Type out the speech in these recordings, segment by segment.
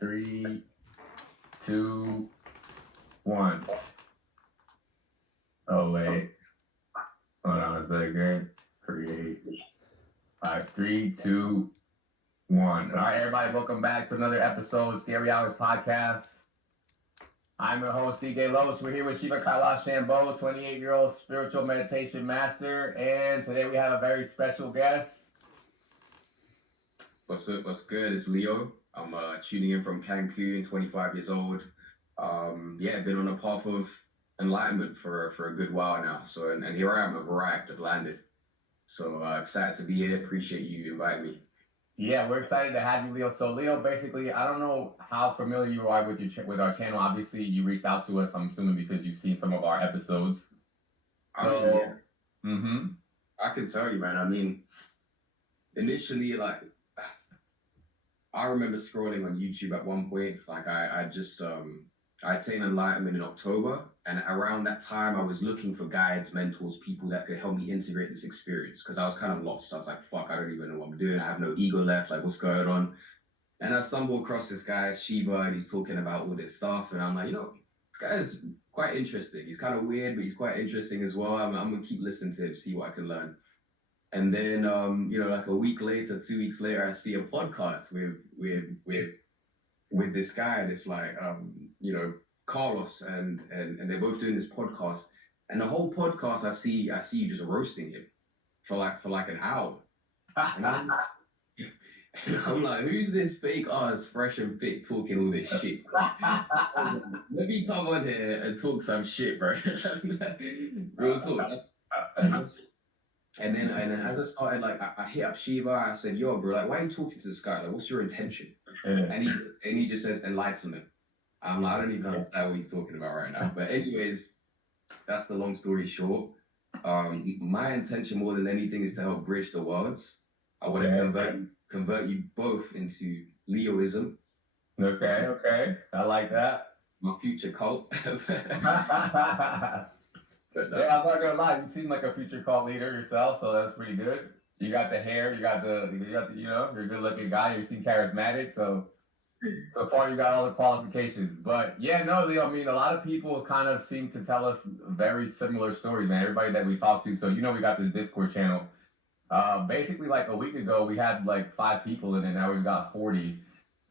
3, 2, 1. Oh, wait. Hold on a second. Create. 5, 3, 2, 1. All right, everybody, welcome back to another episode of Scary Hours Podcast. I'm your host, DJ Los. We're here with Shiva Kailash Shambo, 28-year-old spiritual meditation master. And today we have a very special guest. What's up? What's good? It's Leo. I'm tuning in from Cancun, 25 years old. Been on a path of enlightenment for a good while now. So, and here I am. I've arrived. I've landed. So excited to be here. Appreciate you inviting me. Yeah, we're excited to have you, Leo. So, Leo, basically, I don't know how familiar you are with with our channel. Obviously, you reached out to us, I'm assuming, because you've seen some of our episodes. I can tell you, man. I mean, initially, like, I remember scrolling on YouTube at one point. Like, I attained enlightenment in October, and around that time, I was looking for guides, mentors, people that could help me integrate this experience because I was kind of lost. I was like, fuck, I don't even know what I'm doing. I have no ego left. Like, what's going on? And I stumbled across this guy, Shiva, and he's talking about all this stuff. And I'm like, this guy is quite interesting. He's kind of weird, but he's quite interesting as well. I'm going to keep listening to him, see what I can learn. And then, like a week later, 2 weeks later, I see a podcast with this guy, and it's like, Carlos, and they're both doing this podcast, and the whole podcast, I see you just roasting him for like an hour, and I'm like, who's this fake ass fresh and fit talking all this shit? Let me come on here and talk some shit, bro. Real talk. And then as I started, like, I hit up Shiva. I said, yo, bro, like, why are you talking to this guy? Like, what's your intention? And he just says enlightenment. I'm like, I don't even understand what he's talking about right now. But anyways, that's the long story short. My intention more than anything is to help bridge the worlds. I want to convert you both into Leoism. Okay. I like that. My future cult. Yeah, I'm not gonna lie. You seem like a future cult leader yourself, so that's pretty good. You got the hair, you got the, you're a good looking guy. You seem charismatic, so far you got all the qualifications. But yeah, no, Leo. I mean, a lot of people kind of seem to tell us very similar stories, man. Everybody that we talk to, so we got this Discord channel. Basically, like a week ago, we had like 5 people in it. Now we've got 40.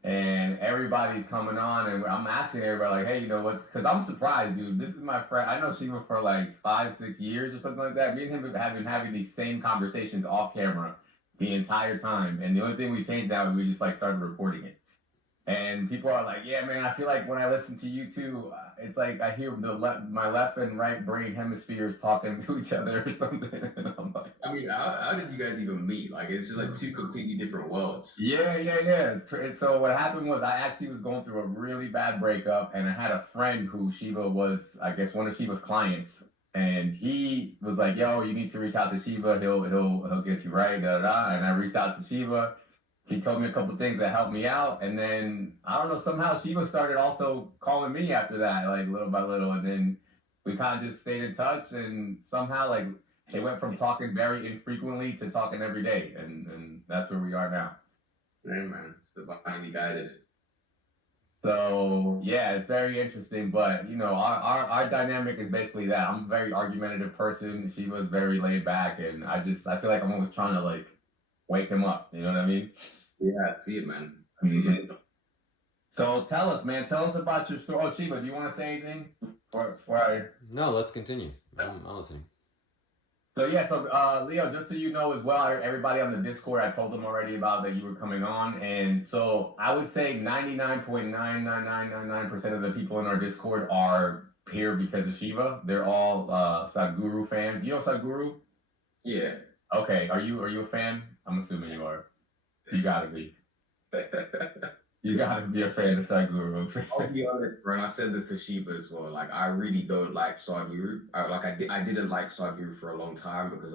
And everybody's coming on, and I'm asking everybody, like, hey, what's, because I'm surprised, dude. This is my friend. I know Shiva for like 5-6 years or something like that. Me and him have been having these same conversations off camera the entire time. And the only thing we changed now is we just like started recording it. And people are like, yeah, man, I feel like when I listen to you two, it's like I hear my left and right brain hemispheres talking to each other or something. And I'm like, I mean, how did you guys even meet? Like, it's just like 2 completely different worlds. Yeah. So what happened was I actually was going through a really bad breakup, and I had a friend who Shiva was, I guess, one of Shiva's clients. And he was like, yo, you need to reach out to Shiva. He'll get you right, da da da. And I reached out to Shiva. He told me a couple things that helped me out, and then I don't know, somehow Shiva started also calling me after that, like little by little, and then we kind of just stayed in touch, and somehow like it went from talking very infrequently to talking every day, and that's where we are now. Yeah, man, it's divinely guided. So yeah, it's very interesting, but our dynamic is basically that. I'm a very argumentative person. Shiva's very laid back, and I feel like I'm always trying to like wake him up. You know what I mean? Yeah, I see it, man. So tell us, man. Tell us about your story. Oh, Shiva, do you want to say anything? No, let's continue. I'm listening. So yeah, Leo, just so you know as well, everybody on the Discord, I told them already about that you were coming on, and so I would say 99.99999% of the people in our Discord are here because of Shiva. They're all Sadhguru fans. You know Sadhguru? Yeah. Okay. Are you a fan? I'm assuming you are. You gotta be. You gotta be a fan of Sadhguru. I'll be honest, bro. I said this to Shiva as well. Like, I really don't like Sadhguru. I didn't like Sadhguru for a long time because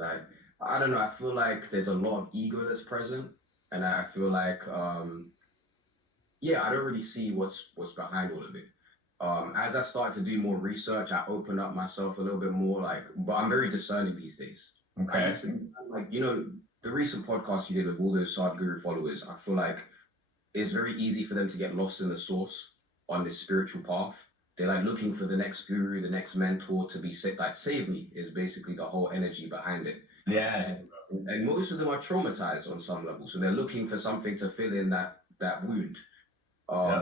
I don't know. I feel like there's a lot of ego that's present, and I feel like I don't really see what's behind all of it. As I started to do more research, I opened up myself a little bit more. But I'm very discerning these days. Okay. The recent podcast you did with all those Sadhguru followers, I feel like it's very easy for them to get lost in the source on this spiritual path. They're like looking for the next guru, the next mentor to be like save me is basically the whole energy behind it. Yeah. And most of them are traumatized on some level, so they're looking for something to fill in that wound.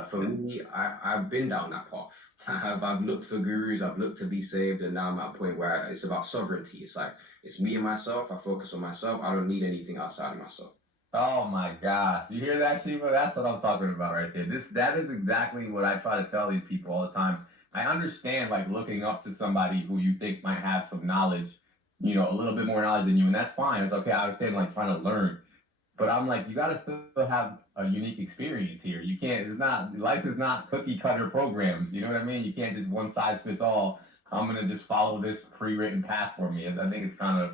For me, I've been down that path. I've looked for gurus, I've looked to be saved, and now I'm at a point where it's about sovereignty. It's like it's me and myself. I focus on myself. I don't need anything outside of myself. Oh my gosh. You hear that, Shiva? That's what I'm talking about right there. That is exactly what I try to tell these people all the time. I understand like looking up to somebody who you think might have some knowledge, a little bit more knowledge than you, and that's fine. It's okay. I understand like trying to learn. But I'm like, you gotta still have a unique experience here. You can't, it's not, life is not cookie cutter programs. You know what I mean? You can't just one size fits all. I'm gonna just follow this pre-written path for me. I think it's kind of,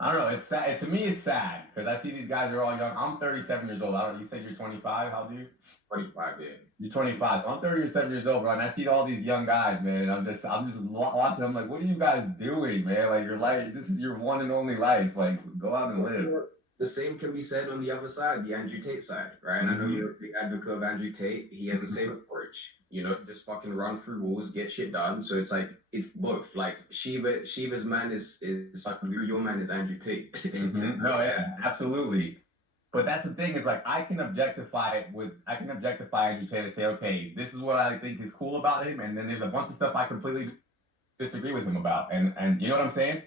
I don't know. It's sad. To me, it's sad because I see these guys are all young. I'm 37 years old. You said you're 25. How old are you? 25, yeah. You're 25. So I'm 37 years old, bro. And I see all these young guys, man. I'm just watching. I'm like, what are you guys doing, man? Like your life, this is your one and only life. Like go out and live. The same can be said on the other side, the Andrew Tate side, right? And I know you're a big advocate of Andrew Tate. He has the same approach, just fucking run through walls, get shit done. So it's like it's both. Like Shiva's man is like your man is Andrew Tate. No, yeah, absolutely. But that's the thing is like I can objectify Andrew Tate and say, okay, this is what I think is cool about him, and then there's a bunch of stuff I completely disagree with him about, and you know what I'm saying?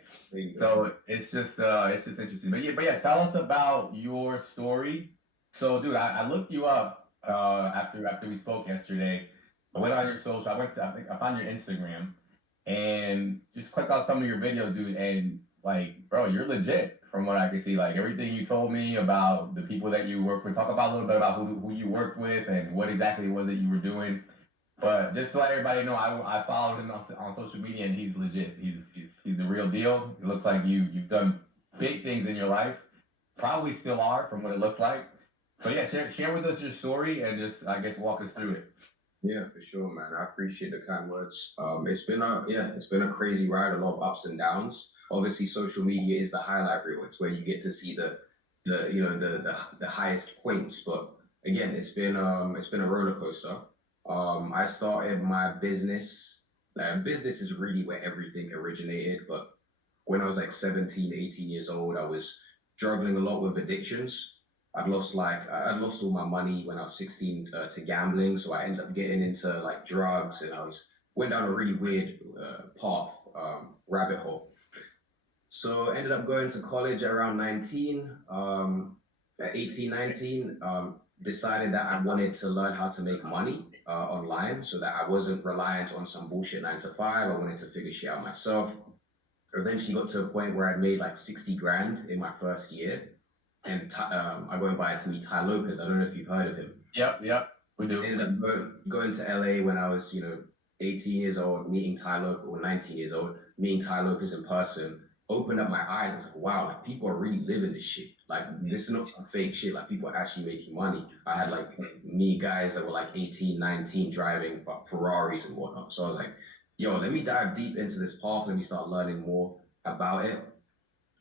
So it's just interesting. But yeah, tell us about your story. So, dude, I looked you up after we spoke yesterday. I went on your social. I found your Instagram, and just clicked on some of your videos, dude. And like, bro, you're legit from what I can see. Like everything you told me about the people that you work with. Talk about a little bit about who you worked with and what exactly it was that you were doing. But just to let everybody know, I followed him on social media, and he's legit. He's the real deal. It looks like you've done big things in your life, probably still are from what it looks like. So yeah, share with us your story and just I guess walk us through it. Yeah, for sure, man. I appreciate the kind words. It's been a crazy ride, a lot of ups and downs. Obviously, social media is the highlight reel. It's where you get to see the highest points. But again, it's been a roller coaster. I started my business. Business is really where everything originated. But when I was like 17, 18 years old, I was struggling a lot with addictions. I'd lost all my money when I was 16 to gambling. So I ended up getting into like drugs, and went down a really weird path, rabbit hole. So I ended up going to college at around 19, at 18, 19. Decided that I wanted to learn how to make money online so that I wasn't reliant on some bullshit 9 to 5. I wanted to figure shit out myself. Eventually got to a point where I'd made like 60 grand in my first year. And I went by to meet Ty Lopez. I don't know if you've heard of him. Yep, we do. I ended up going to LA when I was, 18 years old, meeting Ty Lopez, or 19 years old, meeting Ty Lopez in person. Opened up my eyes. I was like, wow, like people are really living this shit. Like this is not some fake shit. Like people are actually making money. I had like me guys that were like 18, 19 driving Ferraris and whatnot. So I was like, yo, let me dive deep into this path. Let me start learning more about it.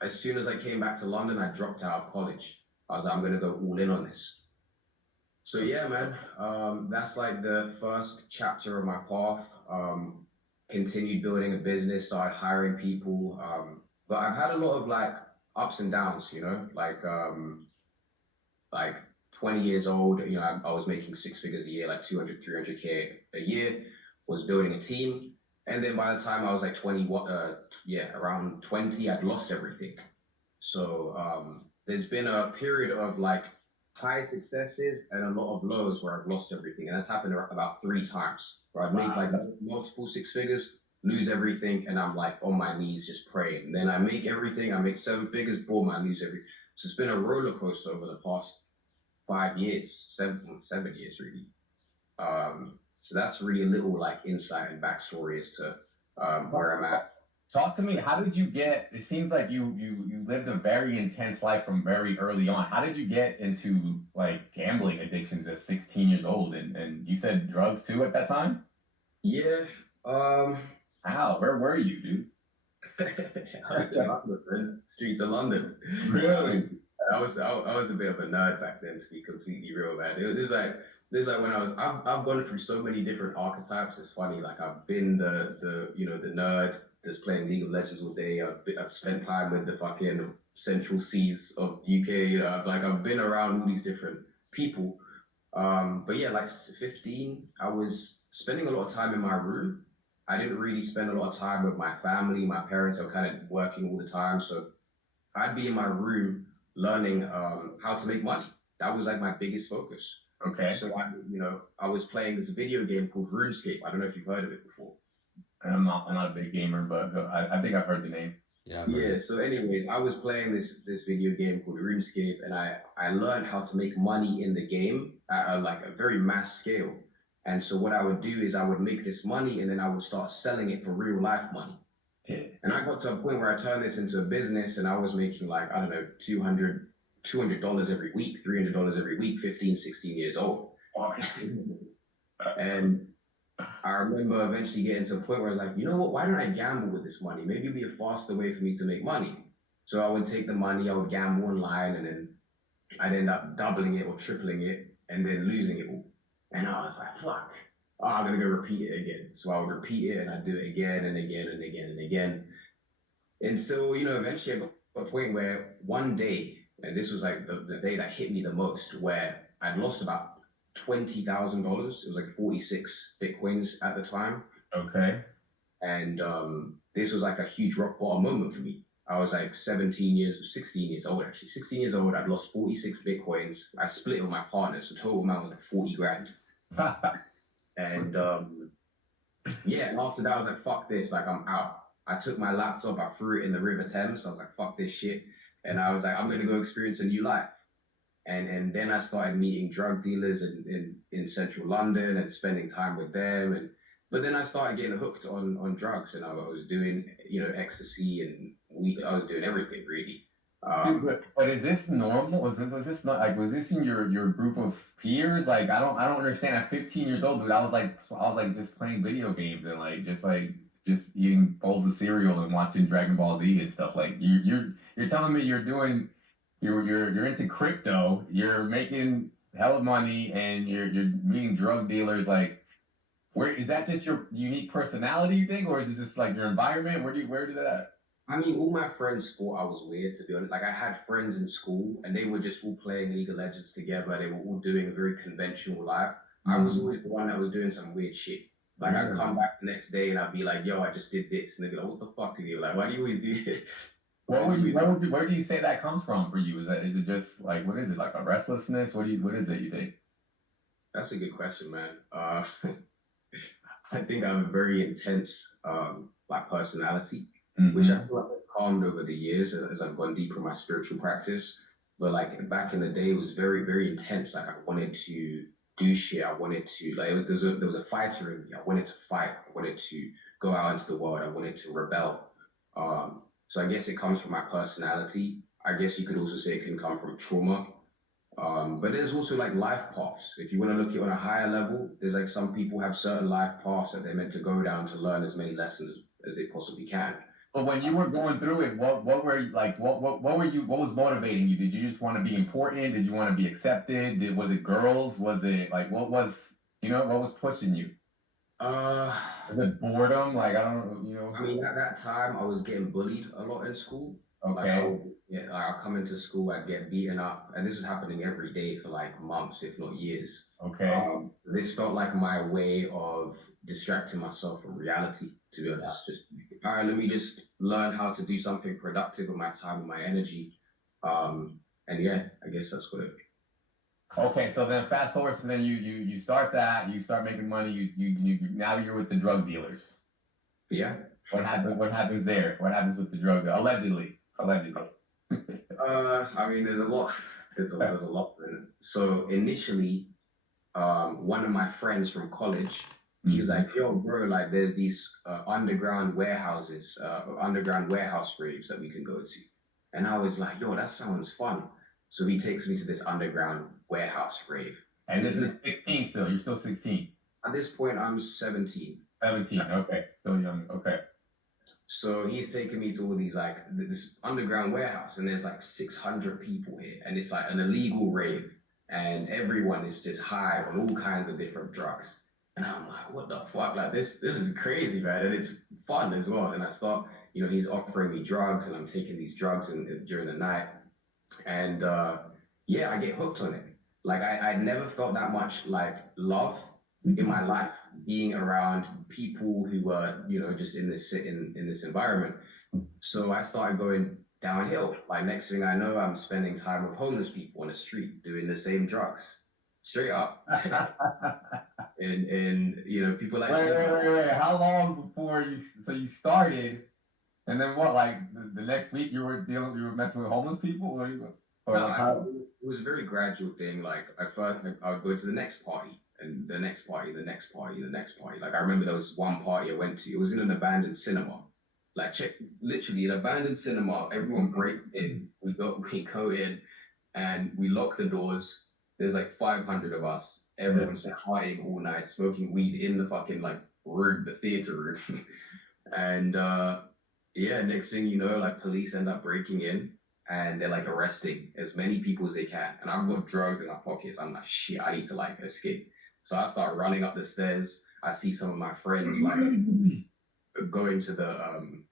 As soon as I came back to London, I dropped out of college. I was like, I'm gonna go all in on this. So yeah, man, that's like the first chapter of my path. Continued building a business, started hiring people. But I've had a lot of like ups and downs, like 20 years old, I was making 6 figures a year, like 200, 300K a year, was building a team. And then by the time I was like 20, around 20, I'd lost everything. So there's been a period of like high successes and a lot of lows where I've lost everything. And that's happened about 3 times where I've made like multiple 6 figures, lose everything, and I'm like on my knees just praying. And then I make everything, I make 7 figures, boom, I lose everything. So it's been a roller coaster over the past 5 years, 7 years really. So that's really a little like insight and backstory as to where I'm at. Talk to me. How did you get? It seems like you lived a very intense life from very early on. How did you get into like gambling addictions at 16 years old? And you said drugs too at that time? Yeah. How? Where were you, dude? I was in London, man. Streets of London. Really? I was a bit of a nerd back then, to be completely real, man. It was like when I've gone through so many different archetypes. It's funny, like I've been the nerd that's playing League of Legends all day. I've spent time with the fucking Central Seas of UK. I've been around all these different people. But yeah, like 15, I was spending a lot of time in my room. I didn't really spend a lot of time with my family. My parents are kind of working all the time, so I'd be in my room learning how to make money. That was like my biggest focus. Okay. So I was playing this video game called RuneScape. I don't know if you've heard of it before. I'm not a big gamer, but I think I've heard the name. Yeah. Yeah. So, anyways, I was playing this video game called RuneScape, and I learned how to make money in the game at like a very mass scale. And so, what I would do is I would make this money, and then I would start selling it for real life money. Yeah. And I got to a point where I turned this into a business, and I was making like, I don't know, $200 every week, $300 every week, 15, 16 years old. And I remember eventually getting to a point where I was like, you know what? Why don't I gamble with this money? Maybe it'd be a faster way for me to make money. So I would take the money, I would gamble online, and then I'd end up doubling it or tripling it and then losing it all. And I was like, fuck, I'm going to go repeat it again. So I would repeat it and I'd do it again and again and again and again. Until, eventually I got to a point where one day, and this was like the day that hit me the most, where I'd lost about $20,000. It was like 46 Bitcoins at the time. Okay. And this was like a huge rock bottom moment for me. I was like 16 years old actually. 16 years old, I'd lost 46 Bitcoins. I split it with my partner, so total amount was like 40 grand. And yeah, and after that, I was like, fuck this, like I'm out. I took my laptop, I threw it in the River Thames. I was like, fuck this shit. And I was like, I'm gonna go experience a new life. And then I started meeting drug dealers in central London and spending time with them. But then I started getting hooked on drugs, and I was doing ecstasy and weed. I was doing everything really. But is this normal? Was this not like, was this in your group of peers? Like I don't understand. At 15 years old, dude, I was like just playing video games and just eating bowls of cereal and watching Dragon Ball Z and stuff. Like you're telling me you're into crypto, you're making hell of money, and you're meeting drug dealers. Like, where is that just your unique personality thing, or is this like your environment? Where did that? I mean, all my friends thought I was weird, to be honest. Like, I had friends in school, and they were just all playing League of Legends together. They were all doing a very conventional life. I was always the one that was doing some weird shit. Like, I'd come back the next day, and I'd be like, yo, I just did this. And they'd be like, what the fuck are you? Like, why do you always do this? Where do you say that comes from for you? Is it just like, what is it, like a restlessness? What is it you think? That's a good question, man. I think I have a very intense like personality, which I feel like I've calmed over the years as I've gone deeper in my spiritual practice. But like back in the day, it was very, very intense. Like I wanted to do shit. I wanted to like there was a fighter in me. I wanted to fight. I wanted to go out into the world. I wanted to rebel. So I guess it comes from my personality. I guess you could also say it can come from trauma. But there's also like life paths. If you want to look at it on a higher level, there's like some people have certain life paths that they're meant to go down to learn as many lessons as they possibly can. But when you were going through it, what were you like? What were you? What was motivating you? Did you just want to be important? Did you want to be accepted? Was it girls? Was it like what was pushing you? Was it boredom? Like I don't. I mean, at that time, I was getting bullied a lot in school. Like Okay. I'd come into school, I'd get beaten up, and this was happening every day for like months, if not years. Okay. This felt like my way of distracting myself from reality, to be honest. Just all right, let me just learn how to do something productive with my time and my energy. And yeah, I guess that's what it. Okay, so then fast forward, so then you start that, you start making money, you now you're with the drug dealers. Yeah. What happens there? What happens with the drug dealer? Allegedly. I mean, there's a lot. There's a lot. So initially, one of my friends from college, he was like, "Yo, bro, like, there's these underground warehouses, underground warehouse raves that we can go to." And I was like, "Yo, that sounds fun." So he takes me to this underground warehouse rave. And this is 16 still. You're still 16. At this point, I'm 17. 17. Okay, still young. Okay. So he's taking me to all these like this underground warehouse, and there's like 600 people here, and it's like an illegal rave, and everyone is just high on all kinds of different drugs. And I'm like, what the fuck? Like this is crazy, man, and it's fun as well. And I start, he's offering me drugs, and I'm taking these drugs during the night, and yeah, I get hooked on it. Like I never felt that much like love in my life being around people who were just in this environment. So I started going downhill. Like next thing I know, I'm spending time with homeless people on the street doing the same drugs, straight up. and people like wait. How long before you started, and then what? Like the next week you were messing with homeless people, or no, like how? it was a very gradual thing. Like at first, I would go to the next party, and the next party, the next party, the next party. Like I remember there was one party I went to. It was in an abandoned cinema. Like literally an abandoned cinema. Everyone break in. We go in, and we lock the doors. There's like 500 of us. Everyone's partying all night, smoking weed in the fucking like room, the theater room. And yeah, next thing you know, like police end up breaking in, and they're like arresting as many people as they can. And I've got drugs in my pockets. I'm like, shit, I need to like escape. So I start running up the stairs. I see some of my friends like going to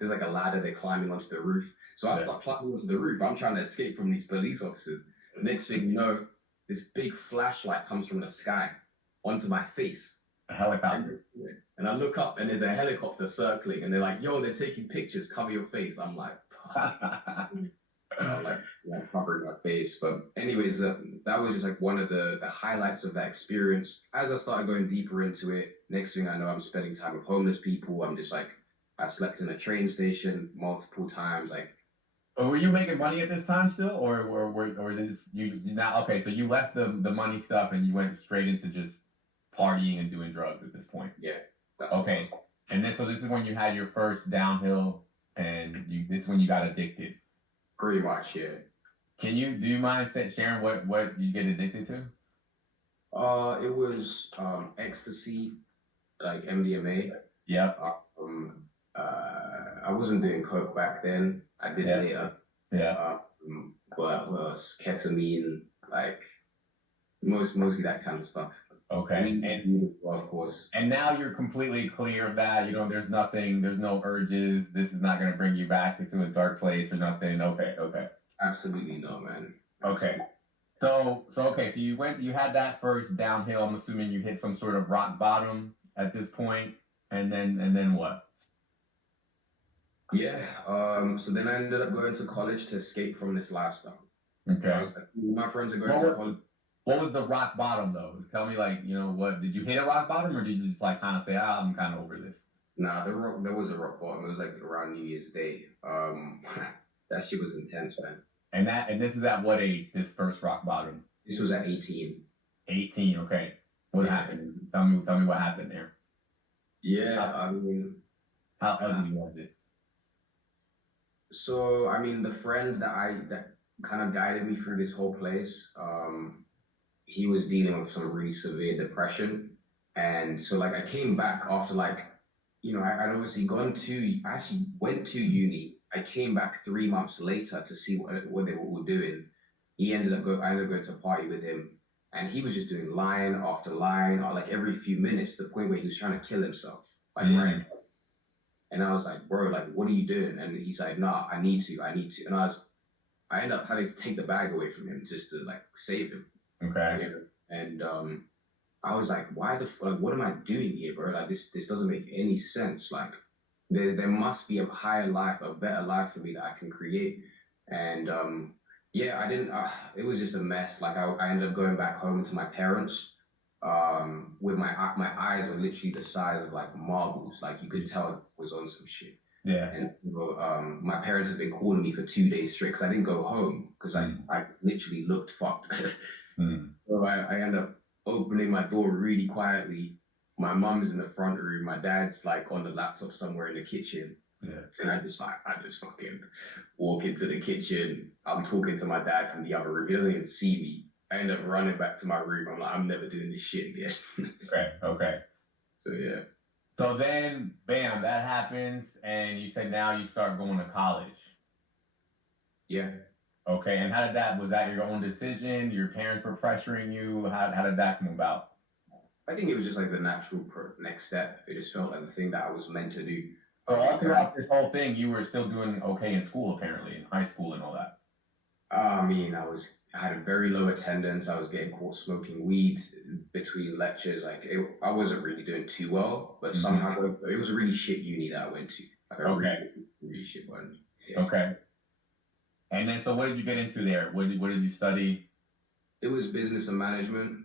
there's like a ladder, they're climbing onto the roof. So I start climbing onto the roof. I'm trying to escape from these police officers. Next thing you know, this big flashlight comes from the sky onto my face. A helicopter. And I look up, and there's a helicopter circling, and they're like, yo, they're taking pictures, cover your face. I'm like, covering my face. But anyways, that was just like one of the highlights of that experience. As I started going deeper into it, next thing I know, I'm spending time with homeless people. I'm just like, I slept in a train station multiple times. Like, But were you making money at this time still, or this you now? Okay, so you left the money stuff and you went straight into just partying and doing drugs at this point. yeah. Okay, and so this is when you had your first downhill, and this is when you got addicted. Pretty much, yeah. Do you mind sharing what you get addicted to? It was ecstasy, like MDMA. Yep. I wasn't doing coke back then. I did later. Yeah. But what else? Ketamine, like mostly that kind of stuff. Okay. And of course. And now you're completely clear of that. There's nothing. There's no urges. This is not going to bring you back into a dark place or nothing. Okay. Absolutely no, man. Okay. So you had that first downhill. I'm assuming you hit some sort of rock bottom at this point, and then what? Yeah. So then I ended up going to college to escape from this lifestyle. Okay. My friends are going to college. What was the rock bottom though? Tell me, like, what did you hit a rock bottom, or did you just like kind of say, I'm kind of over this? Nah, there was a rock bottom. It was like around New Year's Day. That shit was intense, man. And this is at what age? This first rock bottom? This was at 18. 18. Okay. What happened? Tell me what happened there. Yeah, I mean, how ugly was it? So I mean, the friend that kind of guided me through this whole place, he was dealing with some really severe depression, and so like I came back after like, I'd obviously I actually went to uni. I came back 3 months later to see what they were all doing. I ended up going to a party with him, and he was just doing line after line, or like every few minutes, to the point where he was trying to kill himself, like right. And I was like, bro, like, what are you doing? And he's like, nah, I need to. And I ended up having to take the bag away from him just to like save him. Okay. And I was like, why the fuck? What am I doing here, bro? Like this doesn't make any sense. Like there must be a higher life, a better life for me that I can create. And yeah, I didn't. It was just a mess. Like I ended up going back home to my parents. With my eyes were literally the size of like marbles. Like you could tell I was on some shit. Yeah. And my parents had been calling me for 2 days straight because I didn't go home because I literally looked fucked. So I ended up opening my door really quietly. My mum's in the front room. My dad's like on the laptop somewhere in the kitchen. Yeah. And I just fucking walk into the kitchen. I'm talking to my dad from the other room. He doesn't even see me. I end up running back to my room. I'm like, I'm never doing this shit again. Okay. So yeah. So then, bam, that happens, and you said now you start going to college. Yeah. Okay, and how did that? Was that your own decision? Your parents were pressuring you? How did that come about? I think it was just like the natural next step. It just felt like the thing that I was meant to do. So all throughout this whole thing, you were still doing okay in school, apparently, in high school and all that. I mean, I had a very low attendance. I was getting caught smoking weed between lectures. I wasn't really doing too well, but somehow it was a really shit uni that I went to. Like a really shit one. Yeah. Okay. And then, so what did you get into there? What did you study? It was business and management,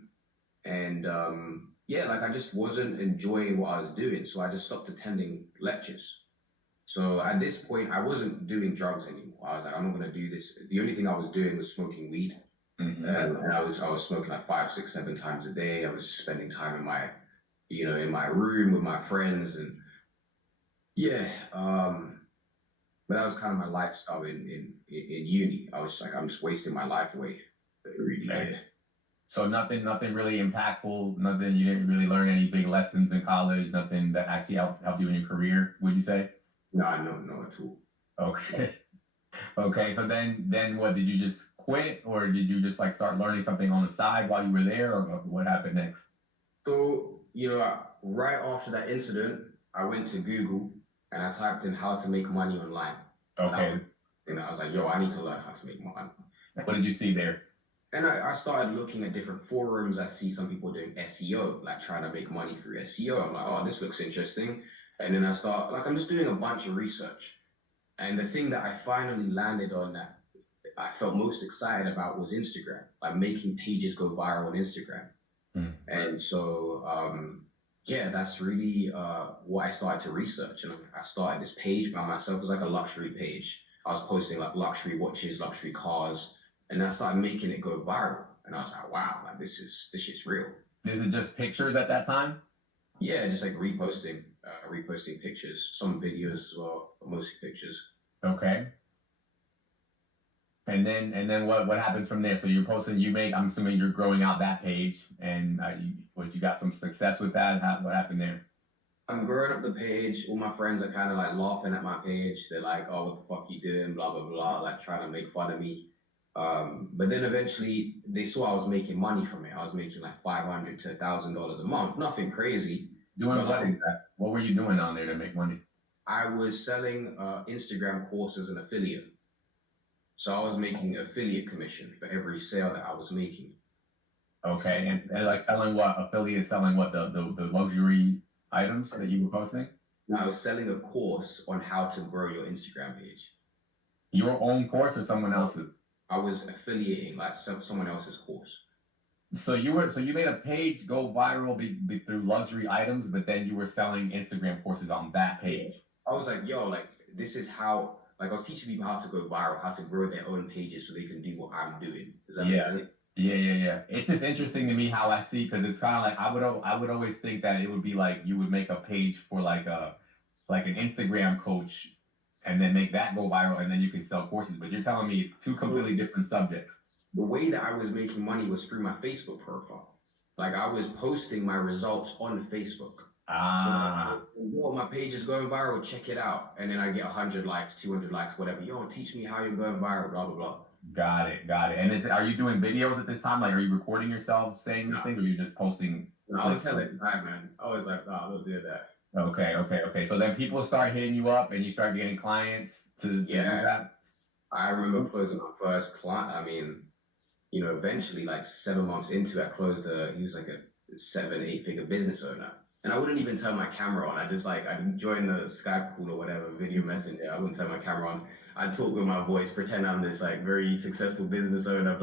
and yeah, like I just wasn't enjoying what I was doing, so I just stopped attending lectures. So at this point, I wasn't doing drugs anymore. I was like, I'm not gonna do this. The only thing I was doing was smoking weed, and I was smoking like 5, 6, 7 times a day. I was just spending time in my, in my room with my friends, and yeah, but that was kind of my lifestyle in uni. I was like, I'm just wasting my life away. Really, yeah. So nothing really impactful. Nothing. You didn't really learn any big lessons in college. Nothing that actually helped you in your career. Would you say? No, no, at all. Okay. Okay. So then what? Did you just quit, or did you just like start learning something on the side while you were there, or what happened next? So, right after that incident, I went to Google and I typed in how to make money online. Okay. And I was like, yo, I need to learn how to make money. What did you see there? And I started looking at different forums. I see some people doing SEO, like trying to make money through SEO. I'm like, oh, this looks interesting. And then I'm just doing a bunch of research. And the thing that I finally landed on that I felt most excited about was Instagram, like making pages go viral on Instagram. And so, yeah, that's really what I started to research. And I started this page by myself. It was like a luxury page. I was posting like luxury watches, luxury cars, and I started making it go viral. And I was like, wow, like this shit's real. Is it just pictures at that time? Yeah, just like reposting pictures, some videos as well, but mostly pictures. Okay. And then what happens from there? So you're posting, I'm assuming you're growing out that page, and you got some success with that? What happened there? I'm growing up the page. All my friends are kind of like laughing at my page. They're like, "Oh, what the fuck you doing?" Blah blah blah, like trying to make fun of me. But then eventually they saw I was making money from it. I was making like $500 to $1,000 a month. Nothing crazy. Doing what exactly? What were you doing on there to make money? I was selling Instagram courses and affiliate. So I was making affiliate commission for every sale that I was making. Okay, and like selling what? Affiliate selling what? The luxury items that you were posting? No, I was selling a course on how to grow your Instagram page. Your own course or someone else's? I was affiliating like someone else's course. So you made a page go viral through luxury items, but then you were selling Instagram courses on that page. I was like, yo, like this is how, like I was teaching people how to go viral, how to grow their own pages so they can do what I'm doing. Does that make sense? Yeah. It's just interesting to me how I see, because it's kind of like I would always think that it would be like you would make a page for like an Instagram coach, and then make that go viral, and then you can sell courses. But you're telling me it's two completely different subjects. The way that I was making money was through my Facebook profile. Like I was posting my results on Facebook. So yo, my page is going viral, check it out. And then I get 100 likes, 200 likes, whatever. Yo, teach me how you're going viral, blah, blah, blah. Got it. And are you doing videos at this time? Like, are you recording yourself saying these things, or are you just posting? No, I was telling time, man. I was like, oh, don't do that. Okay. So then people start hitting you up, and you start getting clients to do that? I remember closing my first client. I mean, eventually, like 7 months into it, I closed he was like a 7, 8 figure business owner. And I wouldn't even turn my camera on. I'd join the Skype call or whatever, video messenger. I wouldn't turn my camera on. I'd talk with my voice, pretend I'm this like very successful business owner.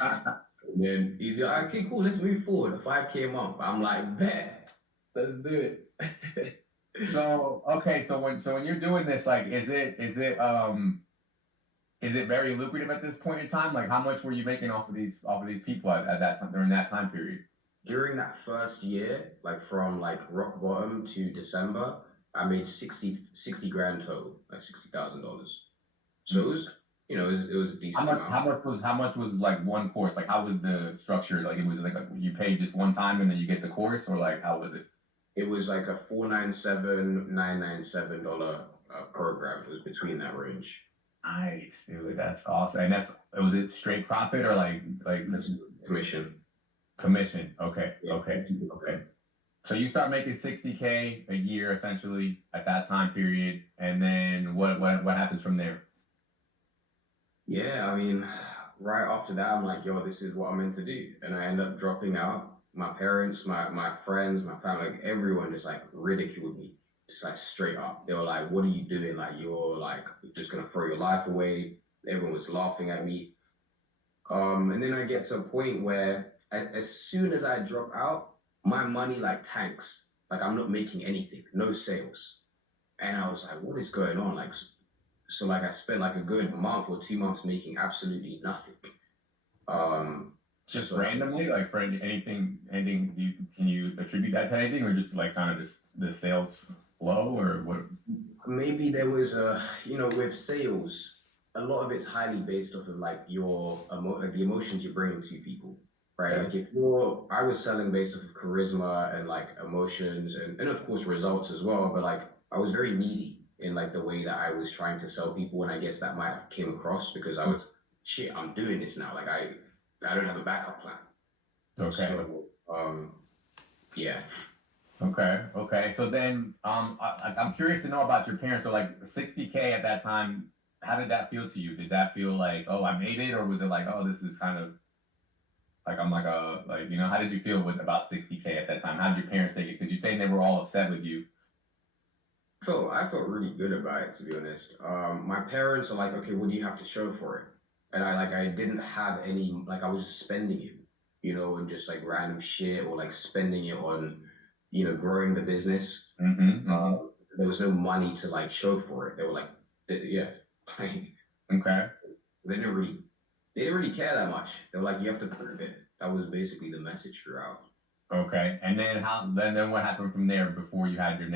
And then he'd be like, okay, cool, let's move forward. 5K a month. I'm like, bet, let's do it. So when you're doing this, like, is it very lucrative at this point in time? Like, how much were you making off of these people at that time, during that time period? During that first year, like from like rock bottom to December, I made 60 grand total, like $60,000. So it was, it was a decent amount. How much was like one course? Like, how was the structure? Like, it was like you paid just one time and then you get the course, or like how was it? It was like a $497,997 program. It was between that range. Nice, dude. That's awesome. And was it straight profit or like That's commission. commission? Okay, Yeah. okay, okay. So you start making 60K a year essentially at that time period, and then what happens from there? Yeah, I mean, right after that, I'm like, yo, this is what I'm meant to do. And I end up dropping out. My parents, my friends, my family, like everyone just like ridiculed me, just like straight up. They were like, what are you doing? Like, you're like just gonna throw your life away. Everyone was laughing at me. And then I get to a point where as soon as I drop out, my money like tanks. Like I'm not making anything, no sales. And I was like, what is going on? Like, so like I spent like a good month or 2 months making absolutely nothing. Just So randomly, like for anything, can you attribute that to anything, or just like kind of just the sales flow, or what? maybe there was with sales, a lot of it's highly based off of like like the emotions you bring to people, right? Yeah. Like I was selling based off of charisma and like emotions and of course results as well, but like I was very needy in like the way that I was trying to sell people, and I guess that might have came across because I was shit. I'm doing this now. Like I don't have a backup plan. Okay. So yeah. Okay. So then, I'm curious to know about your parents. So like 60K at that time, how did that feel to you? Did that feel like, oh, I made it, or was it like, oh, this is kind of like I'm like a like how did you feel with about 60K at that time? How did your parents take it? Because you saying they were all upset with you. I felt really good about it, to be honest. My parents are like, okay, what do you have to show for it? And I didn't have any, like I was just spending it, and just like random shit or like spending it on, growing the business. There was no money to like show for it. They were like, yeah, like Okay. they didn't really care that much. They were like, you have to prove it. That was basically the message throughout. Okay. And then what happened from there before you had the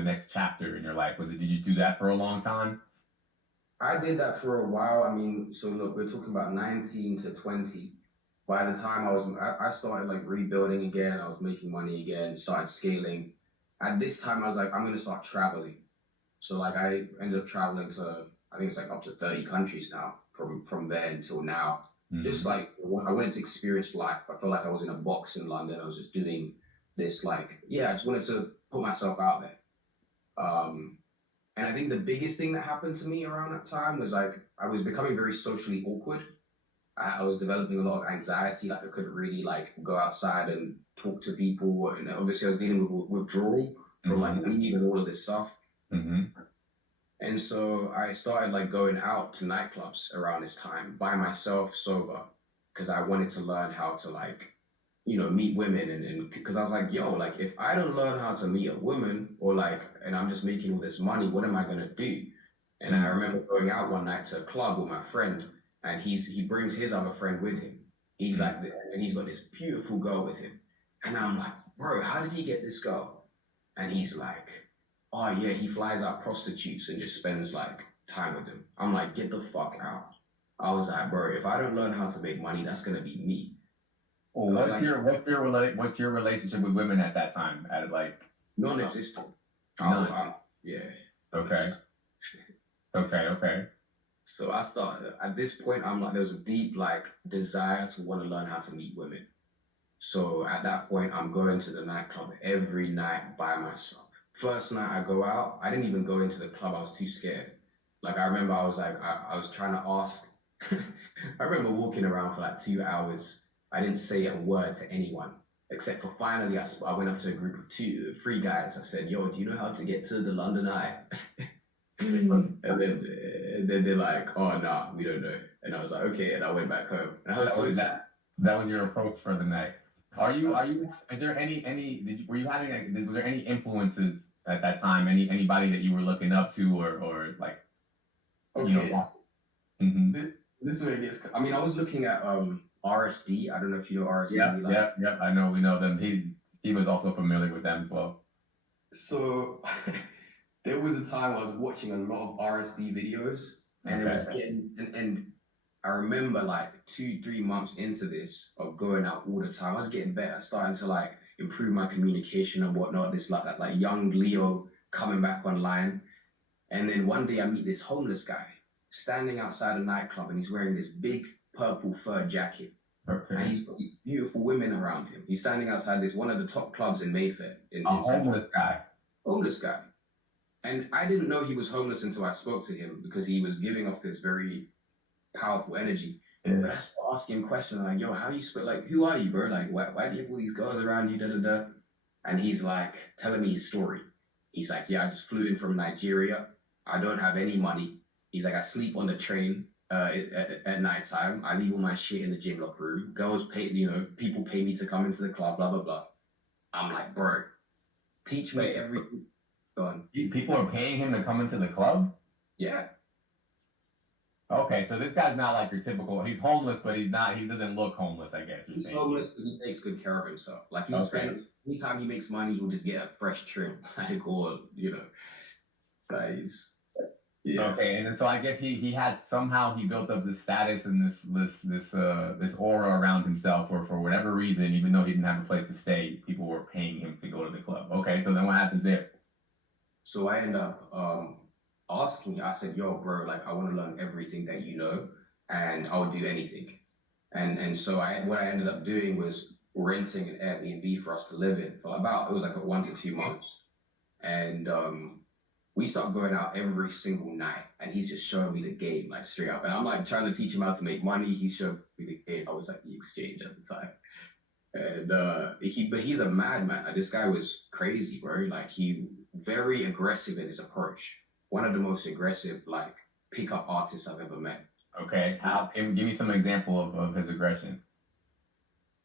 next chapter in your life? Did you do that for a long time? I did that for a while. I mean, so look, we're talking about 19 to 20. By the time I started like rebuilding again, I was making money again, started scaling. At this time, I was like, I'm going to start traveling. So like I ended up traveling to, I think it's like up to 30 countries now from there until now. Just like I wanted to experience life. I felt like I was in a box in London. I was just doing this like, yeah, I just wanted to put myself out there. Um, and I think the biggest thing that happened to me around that time was like I was becoming very socially awkward. I was developing a lot of anxiety. Like I couldn't really like go outside and talk to people. And obviously I was dealing with withdrawal from like weed and all of this stuff. And so I started like going out to nightclubs around this time by myself, sober, because I wanted to learn how to like, meet women and because I was like, yo, like if I don't learn how to meet a woman or like, and I'm just making all this money, what am I gonna do? And I remember going out one night to a club with my friend, and he brings his other friend with him. He's like, and he's got this beautiful girl with him, and I'm like, bro, how did he get this girl? And he's like, oh yeah, he flies out prostitutes and just spends like time with them. I'm like, get the fuck out. I was like, bro, if I don't learn how to make money, that's gonna be me. Well, what's your relationship with women at that time? At like non-existent. none. Yeah. Okay. Okay. So I started at this point. I'm like, there was a deep like desire to want to learn how to meet women. So at that point, I'm going to the nightclub every night by myself. First night I go out, I didn't even go into the club. I was too scared. Like I remember, I was like, I was trying to ask. I remember walking around for like 2 hours. I didn't say a word to anyone except for finally I went up to a group of three guys. I said, "Yo, do you know how to get to the London Eye?" And then they're like, "Oh no, we don't know." And I was like, "Okay," and I went back home. And I was so sad. That was your approach for the night. Is there were you having was there any influences at that time? Anybody that you were looking up to or like? Okay. This is where it gets. I mean, I was looking at RSD. I don't know if you know RSD. Yeah. I know, we know them. He was also familiar with them as well. So there was a time I was watching a lot of RSD videos, and it was getting and I remember like 2-3 months into this of going out all the time, I was getting better, starting to like improve my communication and whatnot. This like young Leo coming back online. And then one day I meet this homeless guy standing outside a nightclub, and he's wearing this big purple fur jacket. Okay. And he's got these beautiful women around him. He's standing outside this one of the top clubs in Mayfair. In homeless guy. Homeless guy. And I didn't know he was homeless until I spoke to him, because he was giving off this very powerful energy. Yeah. But I started asking him questions like, yo, how you like, who are you, bro? Like, why do you have all these girls around you, da da da? And he's like telling me his story. He's like, yeah, I just flew in from Nigeria. I don't have any money. He's like, I sleep on the train at nighttime. I leave all my shit in the gym locker room. Girls pay, people pay me to come into the club, blah, blah, blah. I'm like, bro, teach me everything. Go on. People are paying him to come into the club? Yeah. Okay, so this guy's not like your typical, he's homeless, but he doesn't look homeless, I guess you're He's saying. homeless, but he takes good care of himself. Like, anytime he makes money, he'll just get a fresh trim. Like, or, guys. Yeah. Okay, and so I guess he had somehow he built up this status and this aura around himself, or for whatever reason, even though he didn't have a place to stay, people were paying him to go to the club. Okay, so then what happens there? So I end up asking, I said, yo, bro, like, I want to learn everything that you know, and I'll do anything. And so what I ended up doing was renting an Airbnb for us to live in for it was like 1 to 2 months. And we start going out every single night, and he's just showing me the game, like, straight up. And I'm like trying to teach him how to make money. He showed me the game. I was like the exchange at the time. And but he's a madman. Like, this guy was crazy, bro. Like, he very aggressive in his approach. One of the most aggressive, like, pickup artists I've ever met. Okay, give me some example of his aggression.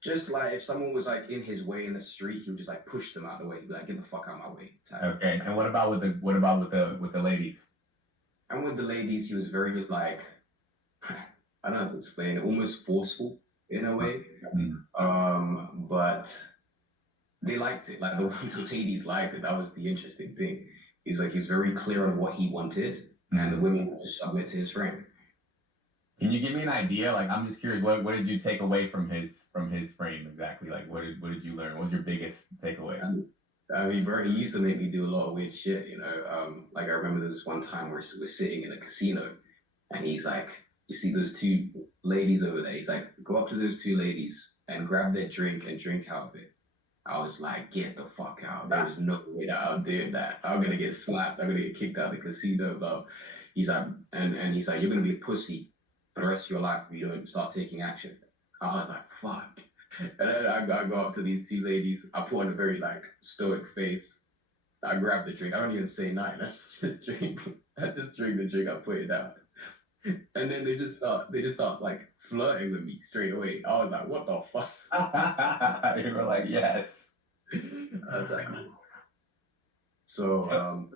Just like if someone was like in his way in the street, he would just like push them out of the way. He'd be like, "Get the fuck out of my way." Okay, and what about with the ladies? And with the ladies, he was very like, I don't know how to explain it, almost forceful in a way. Mm-hmm. But they liked it. Like, the ladies liked it. That was the interesting thing. He was very clear on what he wanted, and the women would just submit to his frame. Can you give me an idea? Like, I'm just curious, what did you take away from his frame exactly? Like, what did you learn? What was your biggest takeaway? I mean, bro, he used to make me do a lot of weird shit, Like, I remember there was one time where we're sitting in a casino, and he's like, you see those 2 ladies over there? He's like, go up to those 2 ladies and grab their drink and drink out of it. I was like, get the fuck out. There was no way that I'm doing that. I'm going to get slapped. I'm going to get kicked out of the casino, bro. He's like, and he's like, you're going to be a pussy for the rest of your life if you don't start taking action. I was like, fuck. And then I go up to these 2 ladies. I put on a very, like, stoic face. I grab the drink. I don't even say nothing. I just drink. I just drink the drink. I put it down. And then they just start like flirting with me straight away. I was like, what the fuck? You were like, yes. I was like, so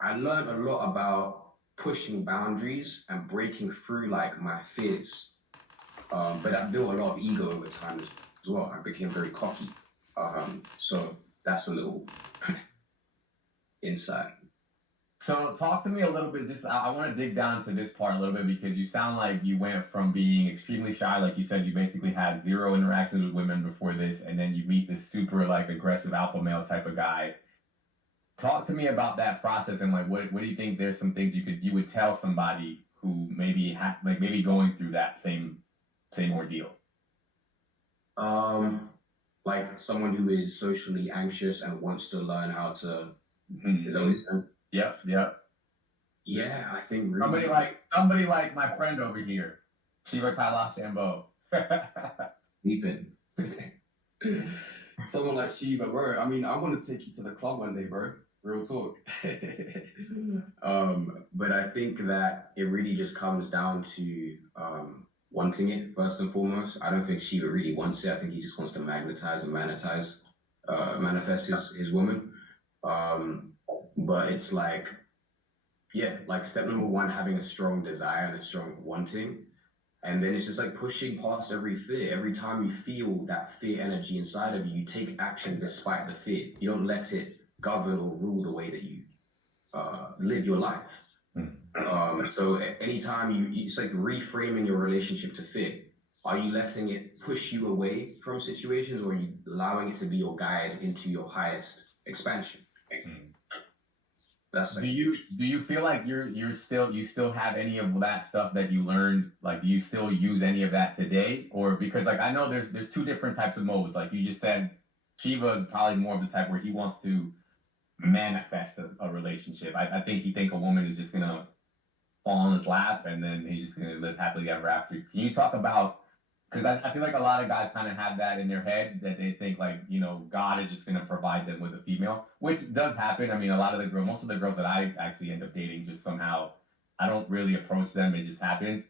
I learned a lot about pushing boundaries and breaking through, like, my fears. But I built a lot of ego over time as well. I became very cocky. So that's a little insight. So talk to me a little bit. I want to dig down into this part a little bit, because you sound like you went from being extremely shy, like you said, you basically had 0 interactions with women before this, and then you meet this super, like, aggressive alpha male type of guy. Talk to me about that process, and like, what do you think? There's some things you would tell somebody who maybe maybe going through that same ordeal. Like someone who is socially anxious and wants to learn how to. Is that what you're saying? Yep. Yeah, I think really somebody like my friend over here, Shiva Kailash Shambo. Deep in. Someone like Shiva, bro. I mean, I want to take you to the club one day, bro. Real talk. But I think that it really just comes down to wanting it first and foremost. I don't think Shiva really wants it. I think he just wants to manifest his woman. But it's like, yeah, like step number 1, having a strong desire and a strong wanting. And then it's just like pushing past every fear. Every time you feel that fear energy inside of you, you take action despite the fear. You don't let it govern or rule the way that you live your life. So anytime it's like reframing your relationship to fear. Are you letting it push you away from situations, or are you allowing it to be your guide into your highest expansion? Mm. That's Do like, you feel like you still have any of that stuff that you learned? Like, do you still use any of that today? Or because like I know there's two different types of modes. Like you just said, Shiva is probably more of the type where he wants to manifest a relationship. I think he think a woman is just gonna fall on his lap and then he's just gonna live happily ever after. Can you talk about, because I feel like a lot of guys kind of have that in their head that they think like, you know, God is just gonna provide them with a female, which does happen. I mean, a lot of the girls, most of the girls that I actually end up dating, just somehow I don't really approach them. It just happens.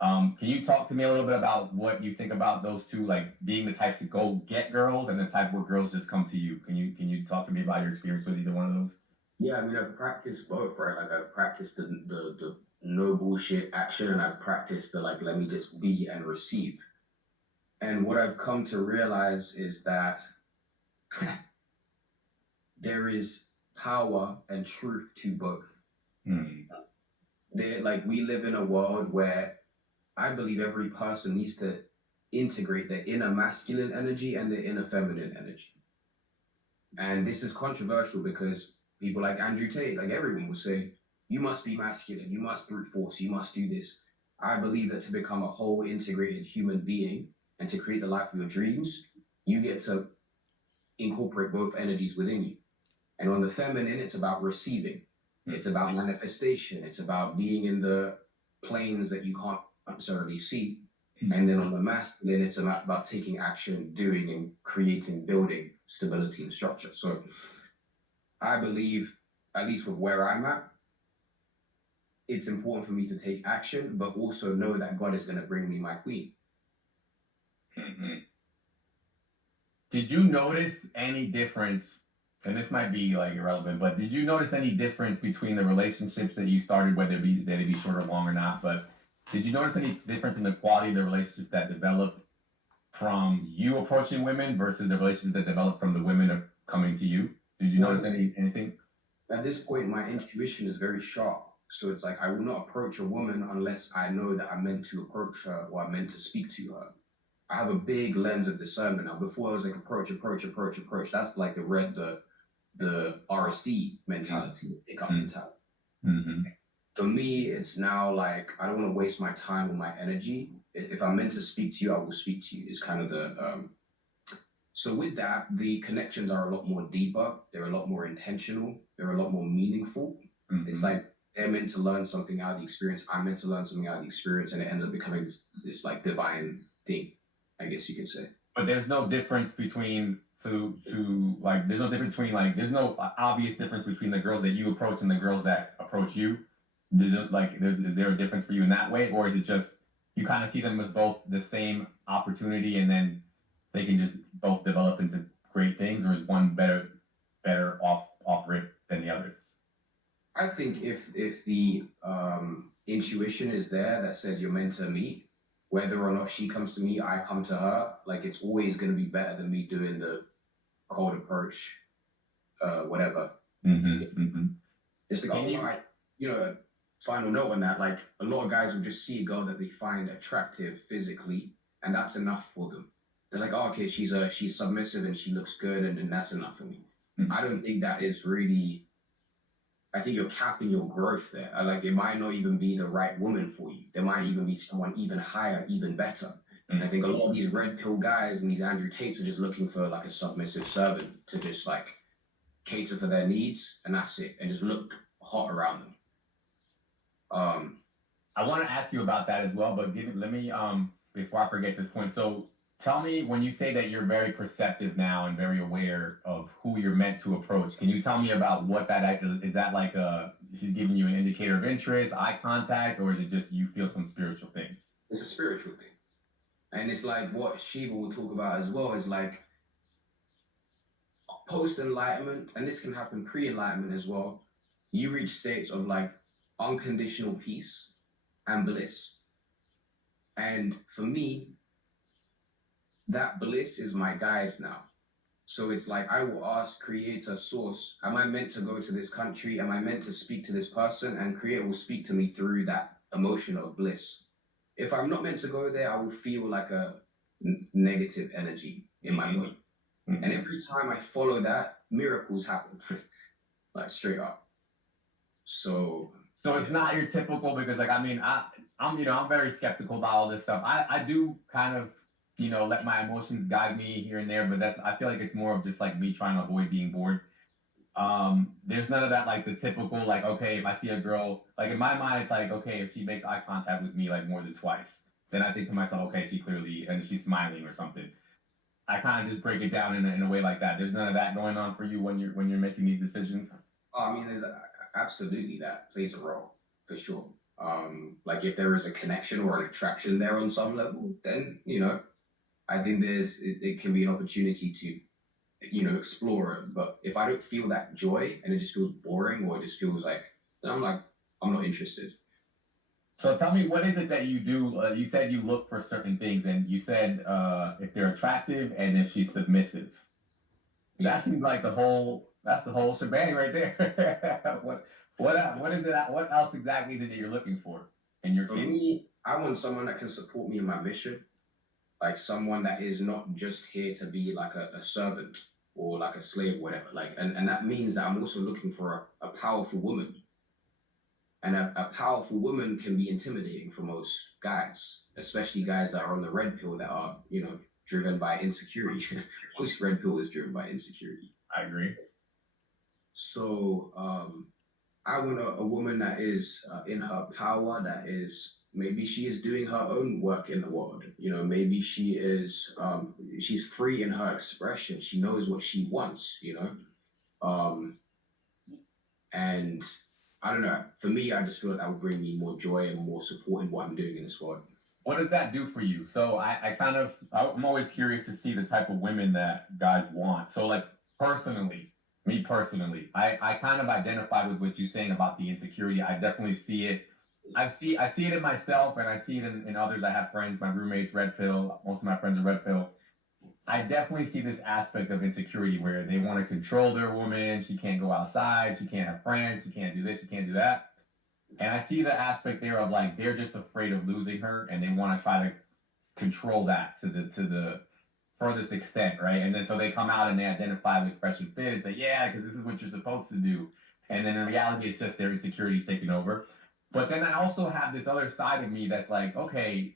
Can you talk to me a little bit about what you think about those two, like being the type to go get girls and the type where girls just come to you? Can you talk to me about your experience with either one of those? yeah, I mean, I've practiced both, right? Like I've practiced the no bullshit action, and I've practiced the like, let me just be and receive. And what I've come to realize is that there is power and truth to both. Hmm. Like we live in a world where I believe every person needs to integrate their inner masculine energy and their inner feminine energy. And this is controversial because people like Andrew Tate, like everyone will say, you must be masculine, you must brute force, you must do this. I believe that to become a whole integrated human being and to create the life of your dreams, you get to incorporate both energies within you. And on the feminine, it's about receiving. It's about manifestation. It's about being in the planes that you can't necessarily see. And then on the masculine, it's about taking action, doing and creating, building stability and structure. So I believe, at least with where I'm at, it's important for me to take action, but also know that God is going to bring me my queen. Mm-hmm. Did you notice any difference? And this might be like irrelevant, but did you notice any difference between the relationships that you started, whether they be short or long or not? But did you notice any difference in the quality of the relationships that developed from you approaching women versus the relationships that developed from the women of coming to you? Did you notice anything? At this point, my intuition is very sharp. So it's like I will not approach a woman unless I know that I'm meant to approach her or I'm meant to speak to her. I have a big lens of discernment now. Before I was like approach. That's like the RSD mentality, pickup mentality. Mm-hmm. For me, it's now like I don't want to waste my time or my energy. If I'm meant to speak to you, I will speak to you. Is kind of the so with that, the connections are a lot more deeper. They're a lot more intentional. They're a lot more meaningful. Mm-hmm. It's like they're meant to learn something out of the experience. I'm meant to learn something out of the experience, and it ends up becoming this like divine thing, I guess you could say. But there's no difference between like there's no difference between like there's no obvious difference between the girls that you approach and the girls that approach you. Is there a difference for you in that way, or is it just you kind of see them as both the same opportunity and then they can just both develop into great things, or is one better off rip than the other? I think if the intuition is there that says you're meant to meet, whether or not she comes to me, I come to her, like it's always going to be better than me doing the cold approach, whatever. Mm-hmm. Mm-hmm. It's like, final note on that, like a lot of guys will just see a girl that they find attractive physically, and that's enough for them. They're like, oh, okay, she's submissive and she looks good, and then that's enough for me. Mm-hmm. I don't think that is really. I think you're capping your growth there. Like it might not even be the right woman for you. There might even be someone even higher, even better. And I think a lot of these red pill guys and these Andrew Tates are just looking for like a submissive servant to just like cater for their needs, and that's it, and just look hot around them. I want to ask you about that as well, but let me before I forget this point. So tell me, when you say that you're very perceptive now and very aware of who you're meant to approach, can you tell me about what that actually is? That like she's giving you an indicator of interest, eye contact, or is it just you feel some spiritual thing? It's a spiritual thing, and it's like what Shiva will talk about as well is like post enlightenment, and this can happen pre enlightenment as well. You reach states of like unconditional peace and bliss. And for me, that bliss is my guide now. So it's like I will ask Creator, Source, am I meant to go to this country? Am I meant to speak to this person? And Creator will speak to me through that emotion of bliss. if I'm not meant to go there, I will feel like a negative energy in my body. And every time I follow that, miracles happen, like straight up. So it's not your typical, because like, I mean, I'm very skeptical about all this stuff. I do kind of, let my emotions guide me here and there, but I feel like it's more of just like me trying to avoid being bored. There's none of that, like the typical, like, okay, if I see a girl, like in my mind, it's like, okay, if she makes eye contact with me like more than twice, then I think to myself, okay, and she's smiling or something. I kind of just break it down in a way like that. There's none of that going on for you when you're making these decisions. I mean, there's absolutely that plays a role for sure. Like if there is a connection or an attraction there on some level, then I think it can be an opportunity to explore it. But if I don't feel that joy and it just feels boring or it just feels like, then I'm not interested. So tell me, what is it that you do? You said you look for certain things, and you said if they're attractive and if she's submissive. That seems like that's the whole shebang right there. What is it? What else exactly is it that you're looking for in your For case? me, I want someone that can support me in my mission, like someone that is not just here to be like a servant or like a slave, whatever. Like, and that means that I'm also looking for a powerful woman. And a powerful woman can be intimidating for most guys, especially guys that are on the red pill that are, driven by insecurity. Most red pill is driven by insecurity. I agree. So I want a woman that is in her power, that is maybe she is doing her own work in the world. Maybe she's free in her expression. She knows what she wants. And I don't know. For me, I just feel like that would bring me more joy and more support in what I'm doing in this world. What does that do for you? So I'm always curious to see the type of women that guys want. So like me personally, I kind of identify with what you're saying about the insecurity. I definitely see it. I see it in myself, and I see it in others. I have friends, my roommates, red pill. Most of my friends are red pill. I definitely see this aspect of insecurity where they want to control their woman. She can't go outside. She can't have friends. She can't do this. She can't do that. And I see the aspect there of like they're just afraid of losing her, and they want to try to control that to the furthest extent, right? And then so they come out and they identify with Fresh and Fit and say, yeah, because this is what you're supposed to do. And then in reality, it's just their insecurities taking over. But then I also have this other side of me that's like, okay,